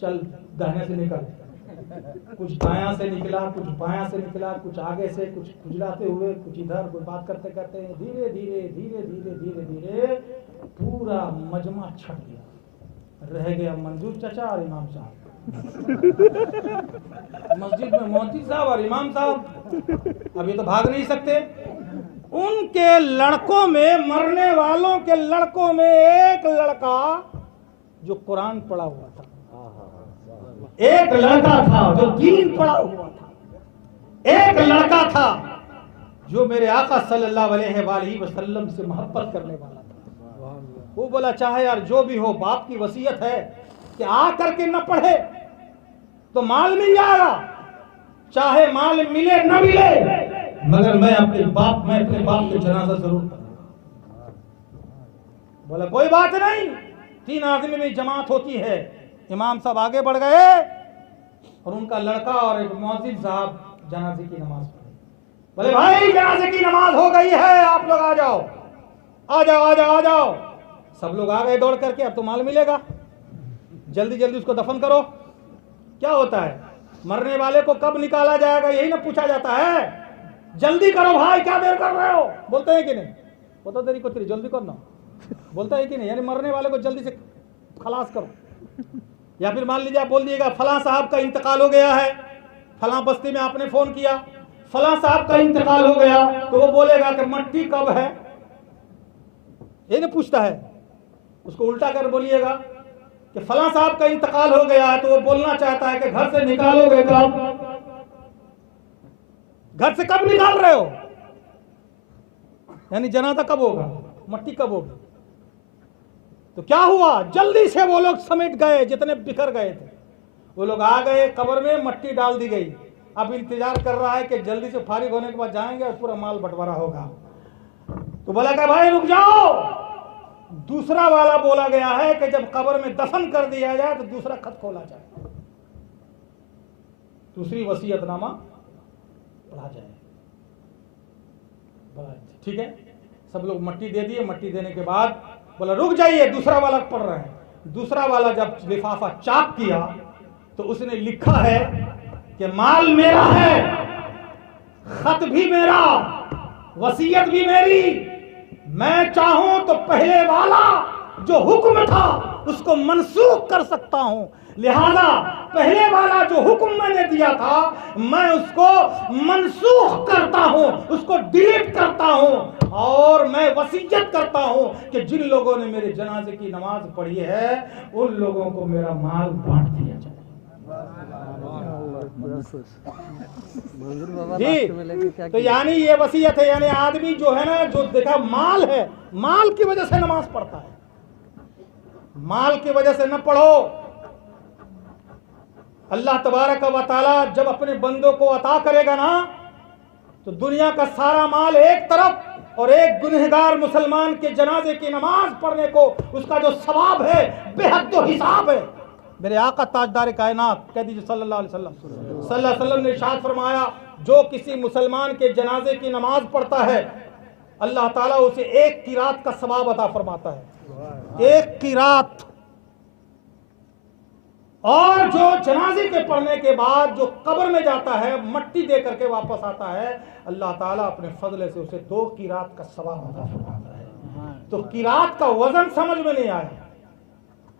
चल दाहिने से निकल, कुछ दायां से निकला, कुछ बायां से निकला, कुछ आगे से, कुछ गुजराते हुए, कुछ इधर, कुछ बात करते करते धीरे धीरे धीरे धीरे धीरे धीरे पूरा मजमा छट गया। रह गया मंजूर चाचा और इमाम साहब। मस्जिद में मोती साहब और इमाम साहब अब ये तो भाग नहीं सकते। उनके लड़कों में, मरने वालों के लड़कों में एक लड़का जो कुरान पढ़ा हुआ था, एक लड़का था जो दीन पढ़ा हुआ था, एक लड़का था जो मेरे आका सल्लल्लाहु अलैहि वसल्लम से मोहब्बत करने वाला था। वो बोला चाहे यार जो भी हो, बाप की वसीयत है कि आ करके न पढ़े तो माल मिल जाएगा, चाहे माल मिले न मिले, मगर मैं अपने बाप के जनाजा जरूर पढ़ूंगा। बोला कोई बात नहीं। 3 आदमी में जमात होती है। इमाम साहब आगे बढ़ गए और उनका लड़का और एक मौजिद साहब जनाजे की नमाज पढ़े। बोले भाई जनाजे की नमाज हो गई है, आप लोग आ जाओ आ जाओ आ जाओ आ जाओ। सब लोग आ गए दौड़ करके। अब तो माल मिलेगा, जल्दी जल्दी उसको दफन करो। क्या होता है, मरने वाले को कब निकाला जाएगा यही ना पूछा जाता है। जल्दी करो भाई, क्या देर कर रहे हो, बोलते हैं कि नहीं? बता देरी को तेरी, जल्दी करना, बोलता है कि नहीं? यानी मरने वाले को जल्दी से खलास करो। या फिर मान लीजिए आप बोल दिएगा फलां साहब का इंतकाल हो गया है, फलां बस्ती में आपने फोन किया, फलां साहब का इंतकाल हो गया, तो वो बोलेगा कि मट्टी कब है, ये नहीं पूछता है। उसको उल्टा कर बोलिएगा कि फलां साहब का इंतकाल हो गया है, तो वो बोलना चाहता है कि घर से निकालोगे कब, घर से कब निकाल रहे हो, यानी जनाजा कब होगा, मट्टी कब होगी। तो क्या हुआ, जल्दी से वो लोग समेट गए, जितने बिखर गए थे वो लोग आ गए, कब्र में मट्टी डाल दी गई। अब इंतजार कर रहा है कि जल्दी से फारिग होने के बाद जाएंगे और पूरा माल बंटवारा होगा। तो बोला कि भाई रुक जाओ। दूसरा वाला बोला गया है कि जब कब्र में दफन कर दिया जाए तो दूसरा खत खोला जाए, दूसरी वसीयतनामा पढ़ा जाए। बोला ठीक है। सब लोग मट्टी दे दिए। मट्टी देने के बाद बोला रुक जाइए, दूसरा वाला पढ़ रहे हैं। दूसरा वाला जब लिफाफा चाक किया तो उसने लिखा है कि माल मेरा है, खत भी मेरा, वसीयत भी मेरी। मैं चाहूं तो पहले वाला जो हुक्म था उसको मनसूख कर सकता हूं, लिहाजा पहले वाला जो हुक्म मैंने दिया था मैं उसको मनसूख करता हूं, उसको डिलीट करता हूं, और मैं वसीयत करता हूं कि जिन लोगों ने मेरे जनाजे की नमाज पढ़ी है उन लोगों को मेरा माल बांट दिया जाए। मंजूर बाबा जी, रास्ते में लेके क्या तो किया? यानी ये वसीयत है, यानी आदमी जो है ना, जो देखा माल है, माल की वजह से नमाज पढ़ता है, माल की वजह से न पढ़ो। अल्लाह तबारक व तआला जब अपने बंदों को अता करेगा ना, तो दुनिया का सारा माल एक तरफ और एक गुनहगार मुसलमान के जनाजे की नमाज पढ़ने को उसका जो सवाब है बेहद तो हिसाब है। मेरे आका ताजदार कायनात कह दीजिए सल्लल्लाहु अलैहि वसल्लम ने इरशाद फरमाया, जो किसी मुसलमान के जनाजे की नमाज पढ़ता है अल्लाह ताला उसे एक किरात का सवाब अता फरमाता है, एक किरात। और जो जनाजे के पढ़ने के बाद जो कब्र में जाता है मट्टी दे करके वापस आता है, अल्लाह ताला अपने फजल से उसे 2 किरात का सवाब अता फरमाता है। तो किरात का वजन समझ में नहीं आया।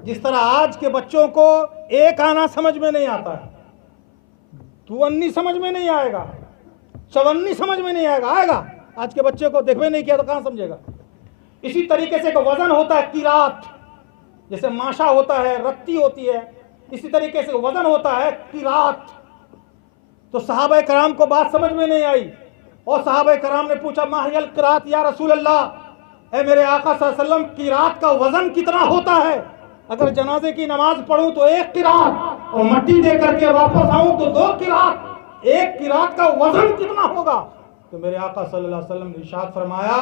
जिस तरह आज के बच्चों को एक आना समझ में नहीं आता है, 52 समझ में नहीं आएगा, 54 समझ में नहीं आएगा। आएगा आज के बच्चे को देखवे नहीं किया तो कहां समझेगा। इसी तरीके से एक वजन होता है किरात, जैसे माशा होता है, रत्ती होती है, इसी तरीके से वजन होता है किरात। तो सहाबा कराम को बात समझ में नहीं आई और सहाबा कराम ने पूछा माहियल किरात या रसूल अल्लाह, ए मेरे आका सल्लल्लाहु अलैहि वसल्लम किरात का वजन कितना होता है? अगर जनाजे की नमाज पढ़ूं तो 1 किरात और मट्टी दे करके वापस आऊं तो 2 किरात, 1 किरात का वजन कितना होगा? तो मेरे आका सल्लल्लाहु अलैहि वसल्लम ने इरशाद फरमाया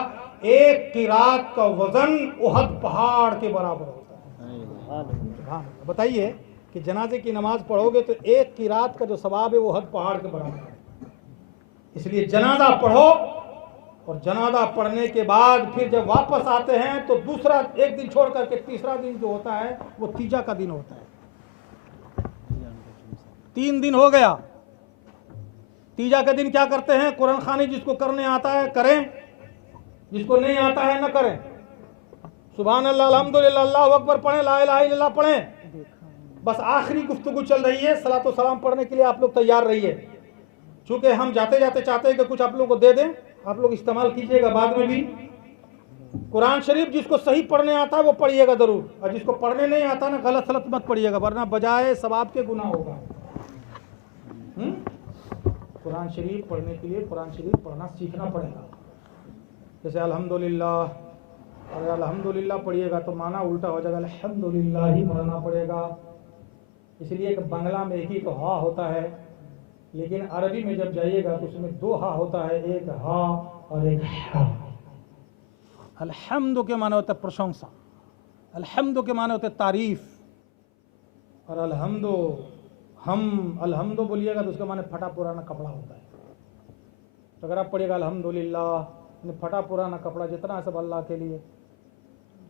1 किरात का वजन उहद पहाड़ के बराबर होता है। बताइए कि जनाजे की नमाज पढ़ोगे तो 1 किरात का जो सवाब है वो उहद पहाड़ के बराबर है। इसलिए जनाजा पढ़ो और जनाजा पढ़ने के बाद फिर जब वापस आते हैं तो दूसरा एक दिन छोड़ करके तीसरा दिन जो होता है वो तीजा का दिन होता है। 3 दिन हो गया। तीजा के दिन क्या करते हैं? कुरान खानी जिसको करने आता है करें, जिसको नहीं आता है न करें। सुभान अल्लाह, अल्हम्दुलिल्लाह, अल्लाहु अकबर पढ़ें, ला इलाहा इल्लल्लाह पढ़ें। बस आखिरी गुफ्तगू चल रही है, सलातो सलाम पढ़ने के लिए आप लोग तैयार रहिए। चूंकि हम जाते जाते चाहते हैं कि कुछ आप लोगों को दे दें, आप लोग इस्तेमाल कीजिएगा बाद में भी। कुरान शरीफ जिसको सही पढ़ने आता है वो पढ़िएगा जरूर, और जिसको पढ़ने नहीं आता ना गलत सलत मत पढ़िएगा, वरना बजाय सवाब के गुनाह होगा। कुरान शरीफ पढ़ने के लिए कुरान शरीफ पढ़ना सीखना पड़ेगा। जैसे अल्हम्दुलिल्लाह, अगर अल्हम्दुलिल्लाह पढ़िएगा तो माना उल्टा हो जाएगा, अल्हम्दुलिल्लाह ही पढ़ना पड़ेगा। इसलिए एक बांग्ला में एक ही तो हा होता है, लेकिन अरबी में जब जाइएगा तो उसमें 2 हा होता है, एक हा और एक हा। अल्हम्दु के माने होते प्रशंसा, अल्हम्दु के माने होते तारीफ, और अल्हम्दु बोलिएगा तो उसका माने फटा पुराना कपड़ा होता है। तो अगर आप पढ़िएगा अल्हम्दुलिल्लाह, फटा पुराना कपड़ा जितना है सब अल्लाह के लिए,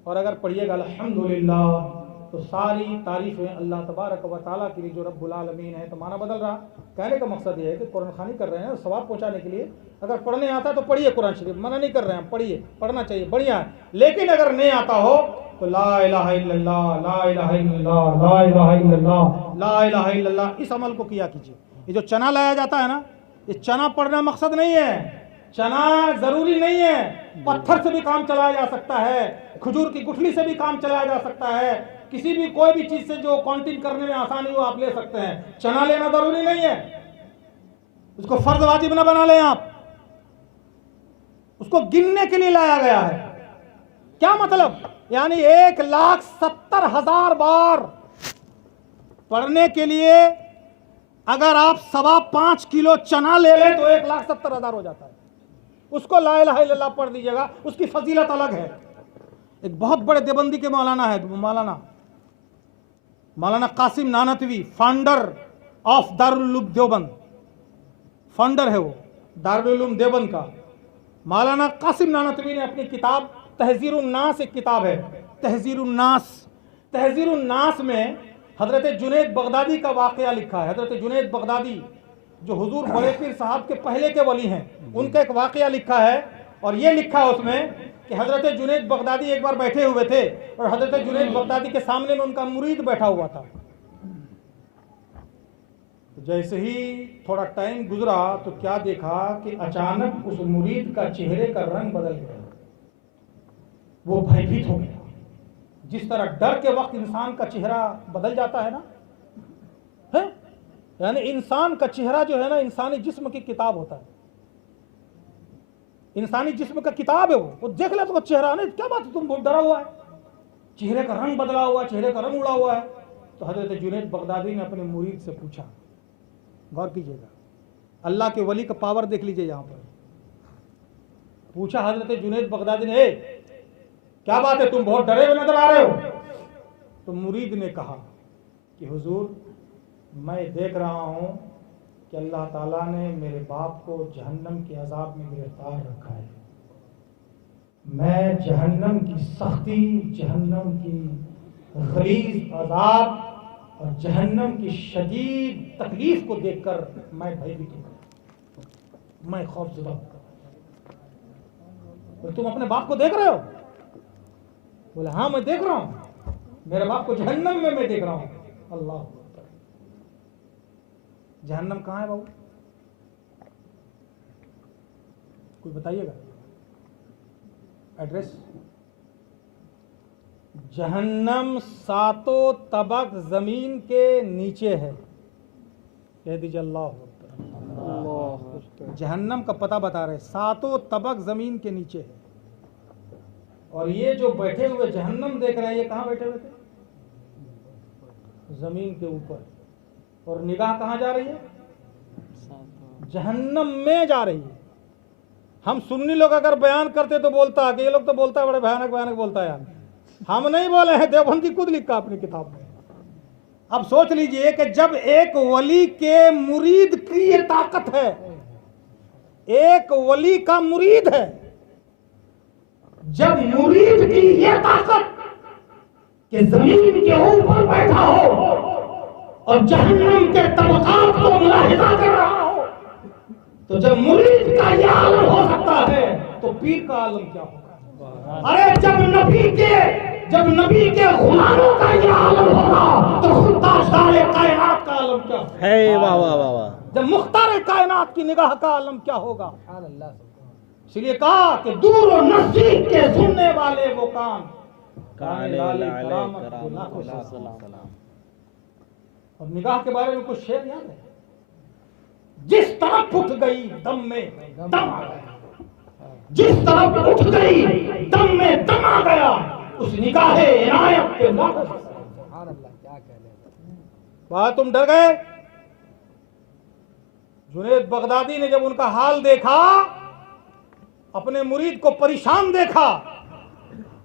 और अगर पढ़िएगा अल्हम्दुलिल्लाह तो सारी तारीफें अल्लाह तबारक व तआला के लिए जो रब्बुल आलमीन है। तो माना बदल रहा। कहने का मकसद ये है कि कुरान खानी कर रहे हैं सवाब पहुंचाने के लिए। अगर पढ़ने आता है तो पढ़िए कुरान शरीफ, मना नहीं कर रहे हैं, पढ़िए, पढ़ना चाहिए, बढ़िया है। लेकिन अगर नहीं आता हो तो ला इलाहा इल्लल्लाह, ला इलाहा इल्लल्लाह, ला इलाहा इल्लल्लाह, ला इलाहा इल्लल्लाह, इस अमल को किया कीजिए। ये जो चना लाया जाता है ना, ये चना पढ़ना मकसद नहीं है। चना जरूरी नहीं है, पत्थर से भी काम चलाया जा सकता है, खजूर की गुठली से भी काम चलाया जा सकता है, किसी भी कोई भी चीज से जो काउंटिंग करने में आसानी हो आप ले सकते हैं। चना लेना जरूरी नहीं है, उसको फर्ज वाजिब ना बना लें आप, उसको गिनने के लिए लाया गया है। क्या मतलब? यानी 1,70,000 बार पढ़ने के लिए अगर आप 5.25 किलो चना ले लें तो 1,70,000 हो जाता है। उसको ला इलाहा इल्लल्लाह पढ़ दीजिएगा, उसकी फजीलत अलग है। एक बहुत बड़े देवबंदी के मौलाना है, मौलाना Qasim Nanautavi, founder of Darul Uloom Deoband, founder है वो दारुल उलूम देवबंद का। मौलाना कासिम नानतवी ने अपनी किताब तहजीरुन नास, एक किताब है तहजीरुन नास में हजरत जुनैद बगदादी का वाकया लिखा है। हजरत जुनैद बगदादी जो हुजूर बड़े पीर साहब के पहले के वली हैं, उनका एक वाकया लिखा है। और ये लिखा है उसमें कि हजरत जुनैद बगदादी एक बार बैठे हुए थे और हजरत जुनैद बगदादी के सामने में उनका मुरीद बैठा हुआ था। जैसे ही थोड़ा टाइम गुजरा तो क्या देखा कि अचानक उस मुरीद का चेहरे का रंग बदल गया, वो भयभीत हो गया। जिस तरह डर के वक्त इंसान का चेहरा बदल जाता है ना, है? यानी इंसान का चेहरा जो है ना, इंसानी जिस्म की किताब होता है, इंसानी जिस्म का किताब है वो देख ले तो चेहरा नहीं, क्या बात है तुम बहुत डरा हुआ है, चेहरे का रंग बदला हुआ है, चेहरे का रंग उड़ा हुआ है। तो हजरत जुनैद बगदादी ने अपने मुरीद से पूछा, गौर कीजिएगा, अल्लाह के वली का पावर देख लीजिए यहाँ पर। पूछा हजरत जुनैद बगदादी ने, क्या बात है, तुम बहुत डरे हुए नजर आ रहे हो? तो मुरीद ने कहा कि हुजूर, मैं देख रहा हूं कि अल्लाह ताला ने मेरे बाप को जहन्नम के अजाब में गिरफ्तार रखा है। मैं जहन्नम की सख्ती, जहन्नम की गलीज अजाब और जहन्नम की शदीद तकलीफ को देखकर मैं भयभीत हूं, मैं खौफजदा हूं। तुम अपने बाप को देख रहे हो? बोले हाँ मैं देख रहा हूं, मेरे बाप को जहन्नम में मैं देख रहा हूं। अल्लाह अकबर। जहन्नम कहाँ है बाबू? कोई बताइएगा एड्रेस? जहन्नम 7 तबक जमीन के नीचे है। कह दीजिए अल्लाह अकबर। जहन्नम का पता बता रहे, 7 तबक जमीन के नीचे है। और ये जो बैठे हुए जहन्नम देख रहे हैं, ये कहाँ बैठे हुए थे? जमीन के ऊपर। और निगाह कहाँ जा रही है? जहन्नम में जा रही है। हम सुन्नी लोग अगर बयान करते तो बोलता कि ये लोग तो बोलता है बड़े भयानक भयानक बोलता है यार। हम नहीं बोले हैं, देवबंदी खुद लिखा अपनी किताब में। अब सोच लीजिए कि जब एक वली के मुरीद की ये ताकत है, एक वली का मुरीद है, जब मुरीद की ये ताकत कि जमीन के ऊपर बैठा हो और जहन्नम के तबकात को मुलाहिजा कर रहा हो, तो जब मुरीद का यह आलम हो सकता है तो पीर का आलम क्या होगा? अरे जब नबी के गुलामों का यह आलम होगा तो खुद ताजदार कायनात का आलम क्या है? वाह वाह वाह। जब मुख्तार कायनात की निगाह का आलम क्या होगा? इसलिए कहा कि दूर और नजदीक के सुनने वाले वो कान और निगाह के बारे में कुछ शेर याद है? जिस तरफ उठ गई दम में दम आ गया, जिस तरफ उठ गई दम में दम आ गया, उस निगाह इनायत के बात। तुम डर गए? जुनैद बगदादी ने जब उनका हाल देखा, अपने मुरीद को परेशान देखा,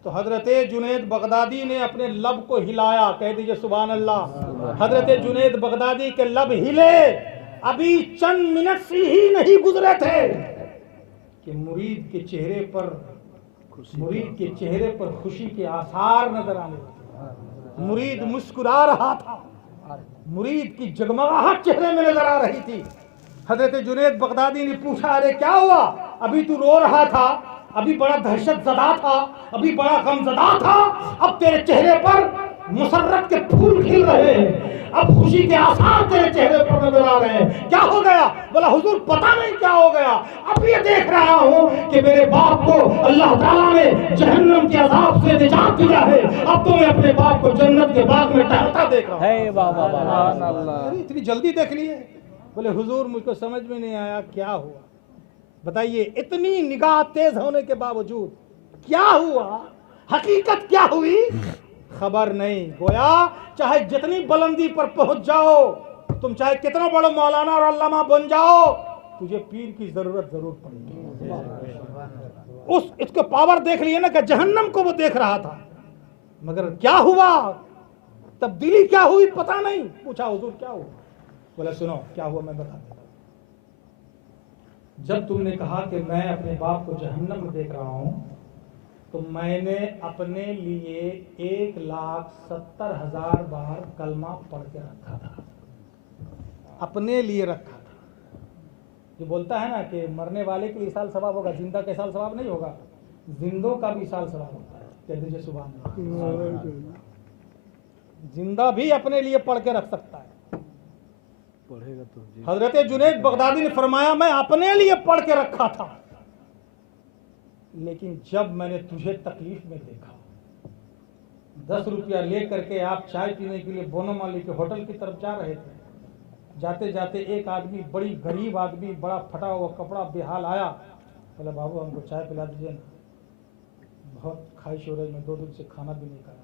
तो हजरत जुनैद बगदादी ने अपने लब को हिलाया। कह दीजिए सुभान अल्लाह। हजरत जुनैद बगदादी के लब हिले। अभी चंद मिनट से ही नहीं गुजरे थे कि मुरीद के चेहरे पर खुशी के आसार नजर आने लगे। मुरीद मुस्कुरा रहा था, मुरीद की जगमगाहट चेहरे में नजर आ रही थी। हजरत जुनैद बगदादी ने पूछा, अरे क्या हुआ? अभी तू रो रहा था, अभी बड़ा दहशत ज़दा था, अभी बड़ा गमज़दा था, अब तेरे चेहरे पर मुसर्रत के फूल खिल रहे हैं, अब खुशी के आसार तेरे चेहरे पर नजर आ रहे हैं। क्या हो गया? बोला हुजूर पता नहीं क्या हो गया, अब ये देख रहा हूँ कि मेरे बाप को अल्लाह ताला ने जहन्नम के अजाब से निजात दिया है, अब तो मैं अपने बाप को जन्नत के बाग में टहलता देख रहा हूँ। इतनी जल्दी देख लिए? बोले हुजूर मुझको समझ में नहीं आया क्या हुआ, बताइए। इतनी निगाह तेज होने के बावजूद क्या हुआ, हकीकत क्या हुई, खबर नहीं। गोया चाहे जितनी बुलंदी पर पहुंच जाओ, तुम चाहे कितना बड़ा मौलाना और अल्लामा बन जाओ, तुझे पीर की जरूरत जरूर पड़ेगी। इसको पावर देख लिए ना कि जहन्नम को वो देख रहा था, मगर क्या हुआ, तब्दीली क्या हुई पता नहीं। पूछा हुजूर क्या हुआ? बोला सुनो क्या हुआ मैं बता देता हूं। जब तुमने कहा कि मैं अपने बाप को जहन्नम में देख रहा हूं, तो मैंने अपने लिए 1,70,000 बार कलमा पढ़ के रखा था, अपने लिए रखा था। जो बोलता है ना कि मरने वाले के लिए साल सवाब होगा, जिंदा के साल सवाब नहीं होगा, जिंदों का भी साल सवाब होता है। कह दीजिए सुभान अल्लाह। जिंदा भी अपने लिए पढ़ के रख सकता है। हजरत जुनैद बगदादी ने फरमाया मैं अपने लिए पढ़ के रखा था, लेकिन जब मैंने तुझे तकलीफ में देखा, 10 रुपया ले करके आप चाय पीने के लिए बोनोमाली के होटल की तरफ जा रहे थे, जाते जाते एक आदमी, बड़ी गरीब आदमी, बड़ा फटा हुआ कपड़ा बेहाल आया। बोला बाबू हमको चाय पिला दीजिए ना, बहुत ख्वाहिश हो रही, मैं 2 दिन से खाना भी नहीं खाया।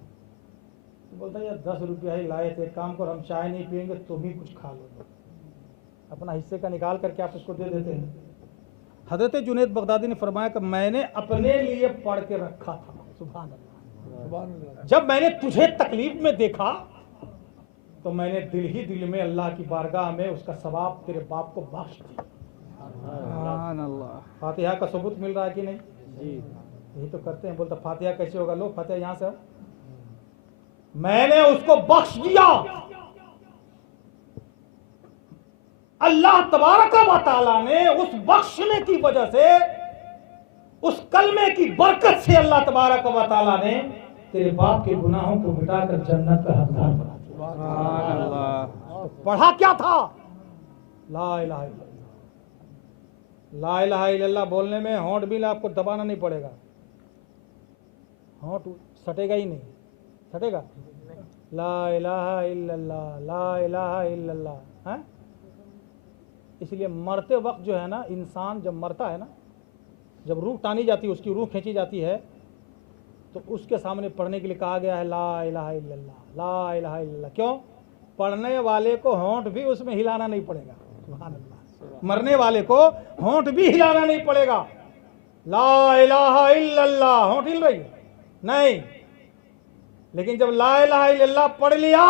तो बोलता यार 10 रुपया ही लाए थे, काम कर हम चाय नहीं पियेंगे तुम ही कुछ खा लो, अपना हिस्से का निकाल करके आप उसको दे देते हैं। हजरत जुनैद बगदादी ने फरमाया कि मैंने अपने लिए पढ़ के रखा था। सुभान अल्लाह। जब मैंने तुझे तकलीफ में देखा तो मैंने दिल ही दिल में अल्लाह की बारगाह में उसका सवाब तेरे बाप को बख्श दिया। फातिहा का सबूत मिल रहा है कि नहीं? यही तो करते हैं। बोलता फातिहा कैसे होगा? लो फातिहा यहां से। मैंने उसको बख्श दिया। अल्लाह तबारक व तआला ने उस बख्शने की वजह से, उस कलमे की बरकत से अल्लाह तबारक व तआला ने तेरे बाप के गुनाहों को मिटाकर जन्नत का हकदार बना दिया। तो पढ़ा क्या था? ला इलाहा इल्लल्लाह। ला इलाहा इल्लल्लाह बोलने में होंठ भी आपको दबाना नहीं पड़ेगा। होंठ सटेगा ही नहीं। सटेगा? ला इलाहा इल्लल्लाह, ला इलाहा इल्लल्लाह। हैं? इसलिए मरते वक्त जो है ना, इंसान जब मरता है ना, जब रूह टानी जाती है, उसकी रूह खींची जाती है, तो उसके सामने पढ़ने के लिए कहा गया है ला इलाहा इल्लल्लाह, ला इलाहा इल्लल्लाह। क्यों? पढ़ने वाले को होंठ भी उसमें हिलाना नहीं पड़ेगा। सुभान अल्लाह। मरने वाले को होंठ भी हिलाना नहीं पड़ेगा। ला इलाहा इल्लल्लाह, होंठ हिल रही है? नहीं। लेकिन जब ला इलाहा इल्लल्लाह पढ़ लिया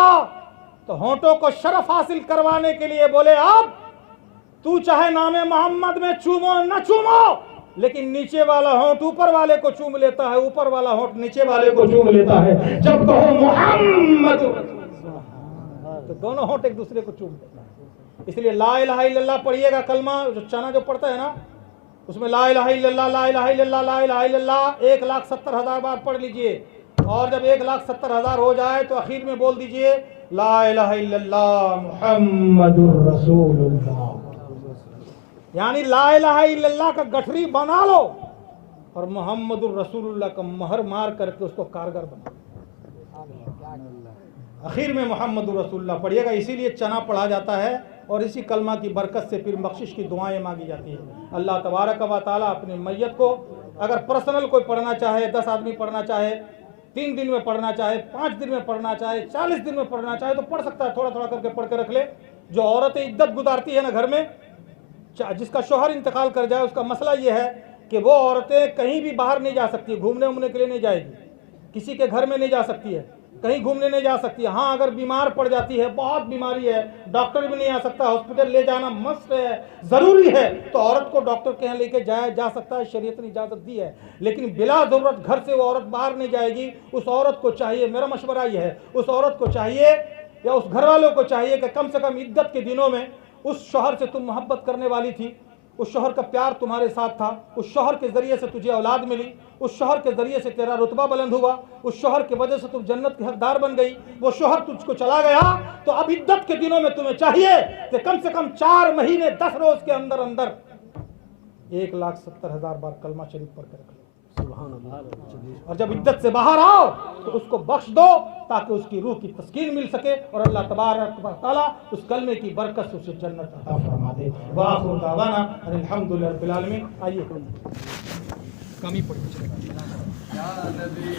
तो होंठों को शरफ हासिल करवाने के लिए बोले अब तू चाहे नामे मोहम्मद में चूमो न चूमो, लेकिन नीचे वाला होंठ ऊपर वाले को चूम लेता है, ऊपर वाला होंठ नीचे वाले को चूम लेता है। जब कहो मोहम्मद तो दोनों होंठ एक दूसरे को चूम लेता है। इसलिए ला इलाहा इल्लल्लाह पढ़िएगा। कलमा जो चना जो पढ़ता है ना, उसमें ला इलाहा इल्लल्लाह, ला इलाहा इल्लल्लाह, ला इलाहा इल्लल्लाह 1,70,000 बार पढ़ लीजिए। और जब 1,70,000 हो जाए तो आखिर में बोल दीजिए ला इलाहा इल्लल्लाह मुहम्मदुर रसूलुल्लाह। यानी ला इलाहा इल्लल्लाह का गठरी बना लो और मुहम्मदुर रसूलुल्लाह का महर मार करके उसको कारगर बना लो। आखिर में मुहम्मदुर रसूलुल्लाह पढ़िएगा। इसीलिए चना पढ़ा जाता है और इसी कलमा की बरकत से फिर बख्शिश की दुआएं मांगी जाती है। अल्लाह तबारक व तआला अपनी मैयत को अगर पर्सनल कोई पढ़ना चाहे, 10 आदमी पढ़ना चाहे, 3 दिन में पढ़ना चाहे, 5 दिन में पढ़ना चाहे, 40 दिन में पढ़ना चाहे तो पढ़ सकता है। थोड़ा थोड़ा करके पढ़ के रख ले। जो औरतें इद्दत गुजारती है ना घर में, जिसका शौहर इंतकाल कर जाए, उसका मसला ये है कि वो औरतें कहीं भी बाहर नहीं जा सकती, घूमने उमने के लिए नहीं जाएगी, किसी के घर में नहीं जा सकती है, कहीं घूमने नहीं जा सकती है। हाँ, अगर बीमार पड़ जाती है, बहुत बीमारी है, डॉक्टर भी नहीं आ सकता, हॉस्पिटल ले जाना मस्त है, ज़रूरी है, तो औरत को डॉक्टर के यहाँ लेके जा सकता है, शरीयत ने इजाज़त दी है। लेकिन बिला ज़रूरत घर से वो औरत बाहर नहीं जाएगी। उस औरत को चाहिए, मेरा मशवरा ये है, उस औरत को चाहिए या उस घर वालों को चाहिए कि कम से कम इद्दत के दिनों में उस शौहर से तुम मोहब्बत करने वाली थी, उस शौहर का प्यार तुम्हारे साथ था, उस शौहर के ज़रिए से तुझे औलाद मिली, उस शौहर के ज़रिए से तेरा रुतबा बुलंद हुआ, उस शौहर की वजह से तुम जन्नत के हकदार बन गई, वो शौहर तुझको चला गया, तो अब इद्दत के दिनों में तुम्हें चाहिए कि कम से कम 4 महीने 10 रोज के अंदर अंदर 1,70,000 बार कलमा शरीफ पढ़ के रख लो। और जब इद्दत से बाहर आओ तो उसको बख्श दो ताकि उसकी रूह की तस्कीन मिल सके और अल्लाह तबारक व तआला उस कलमे की बरकत से उसे जन्नत अता फरमा दे। व आखिरु दावाना अल्हम्दुलिल्लाहि रब्बिल आलमीन। आइए कमी पड़ी।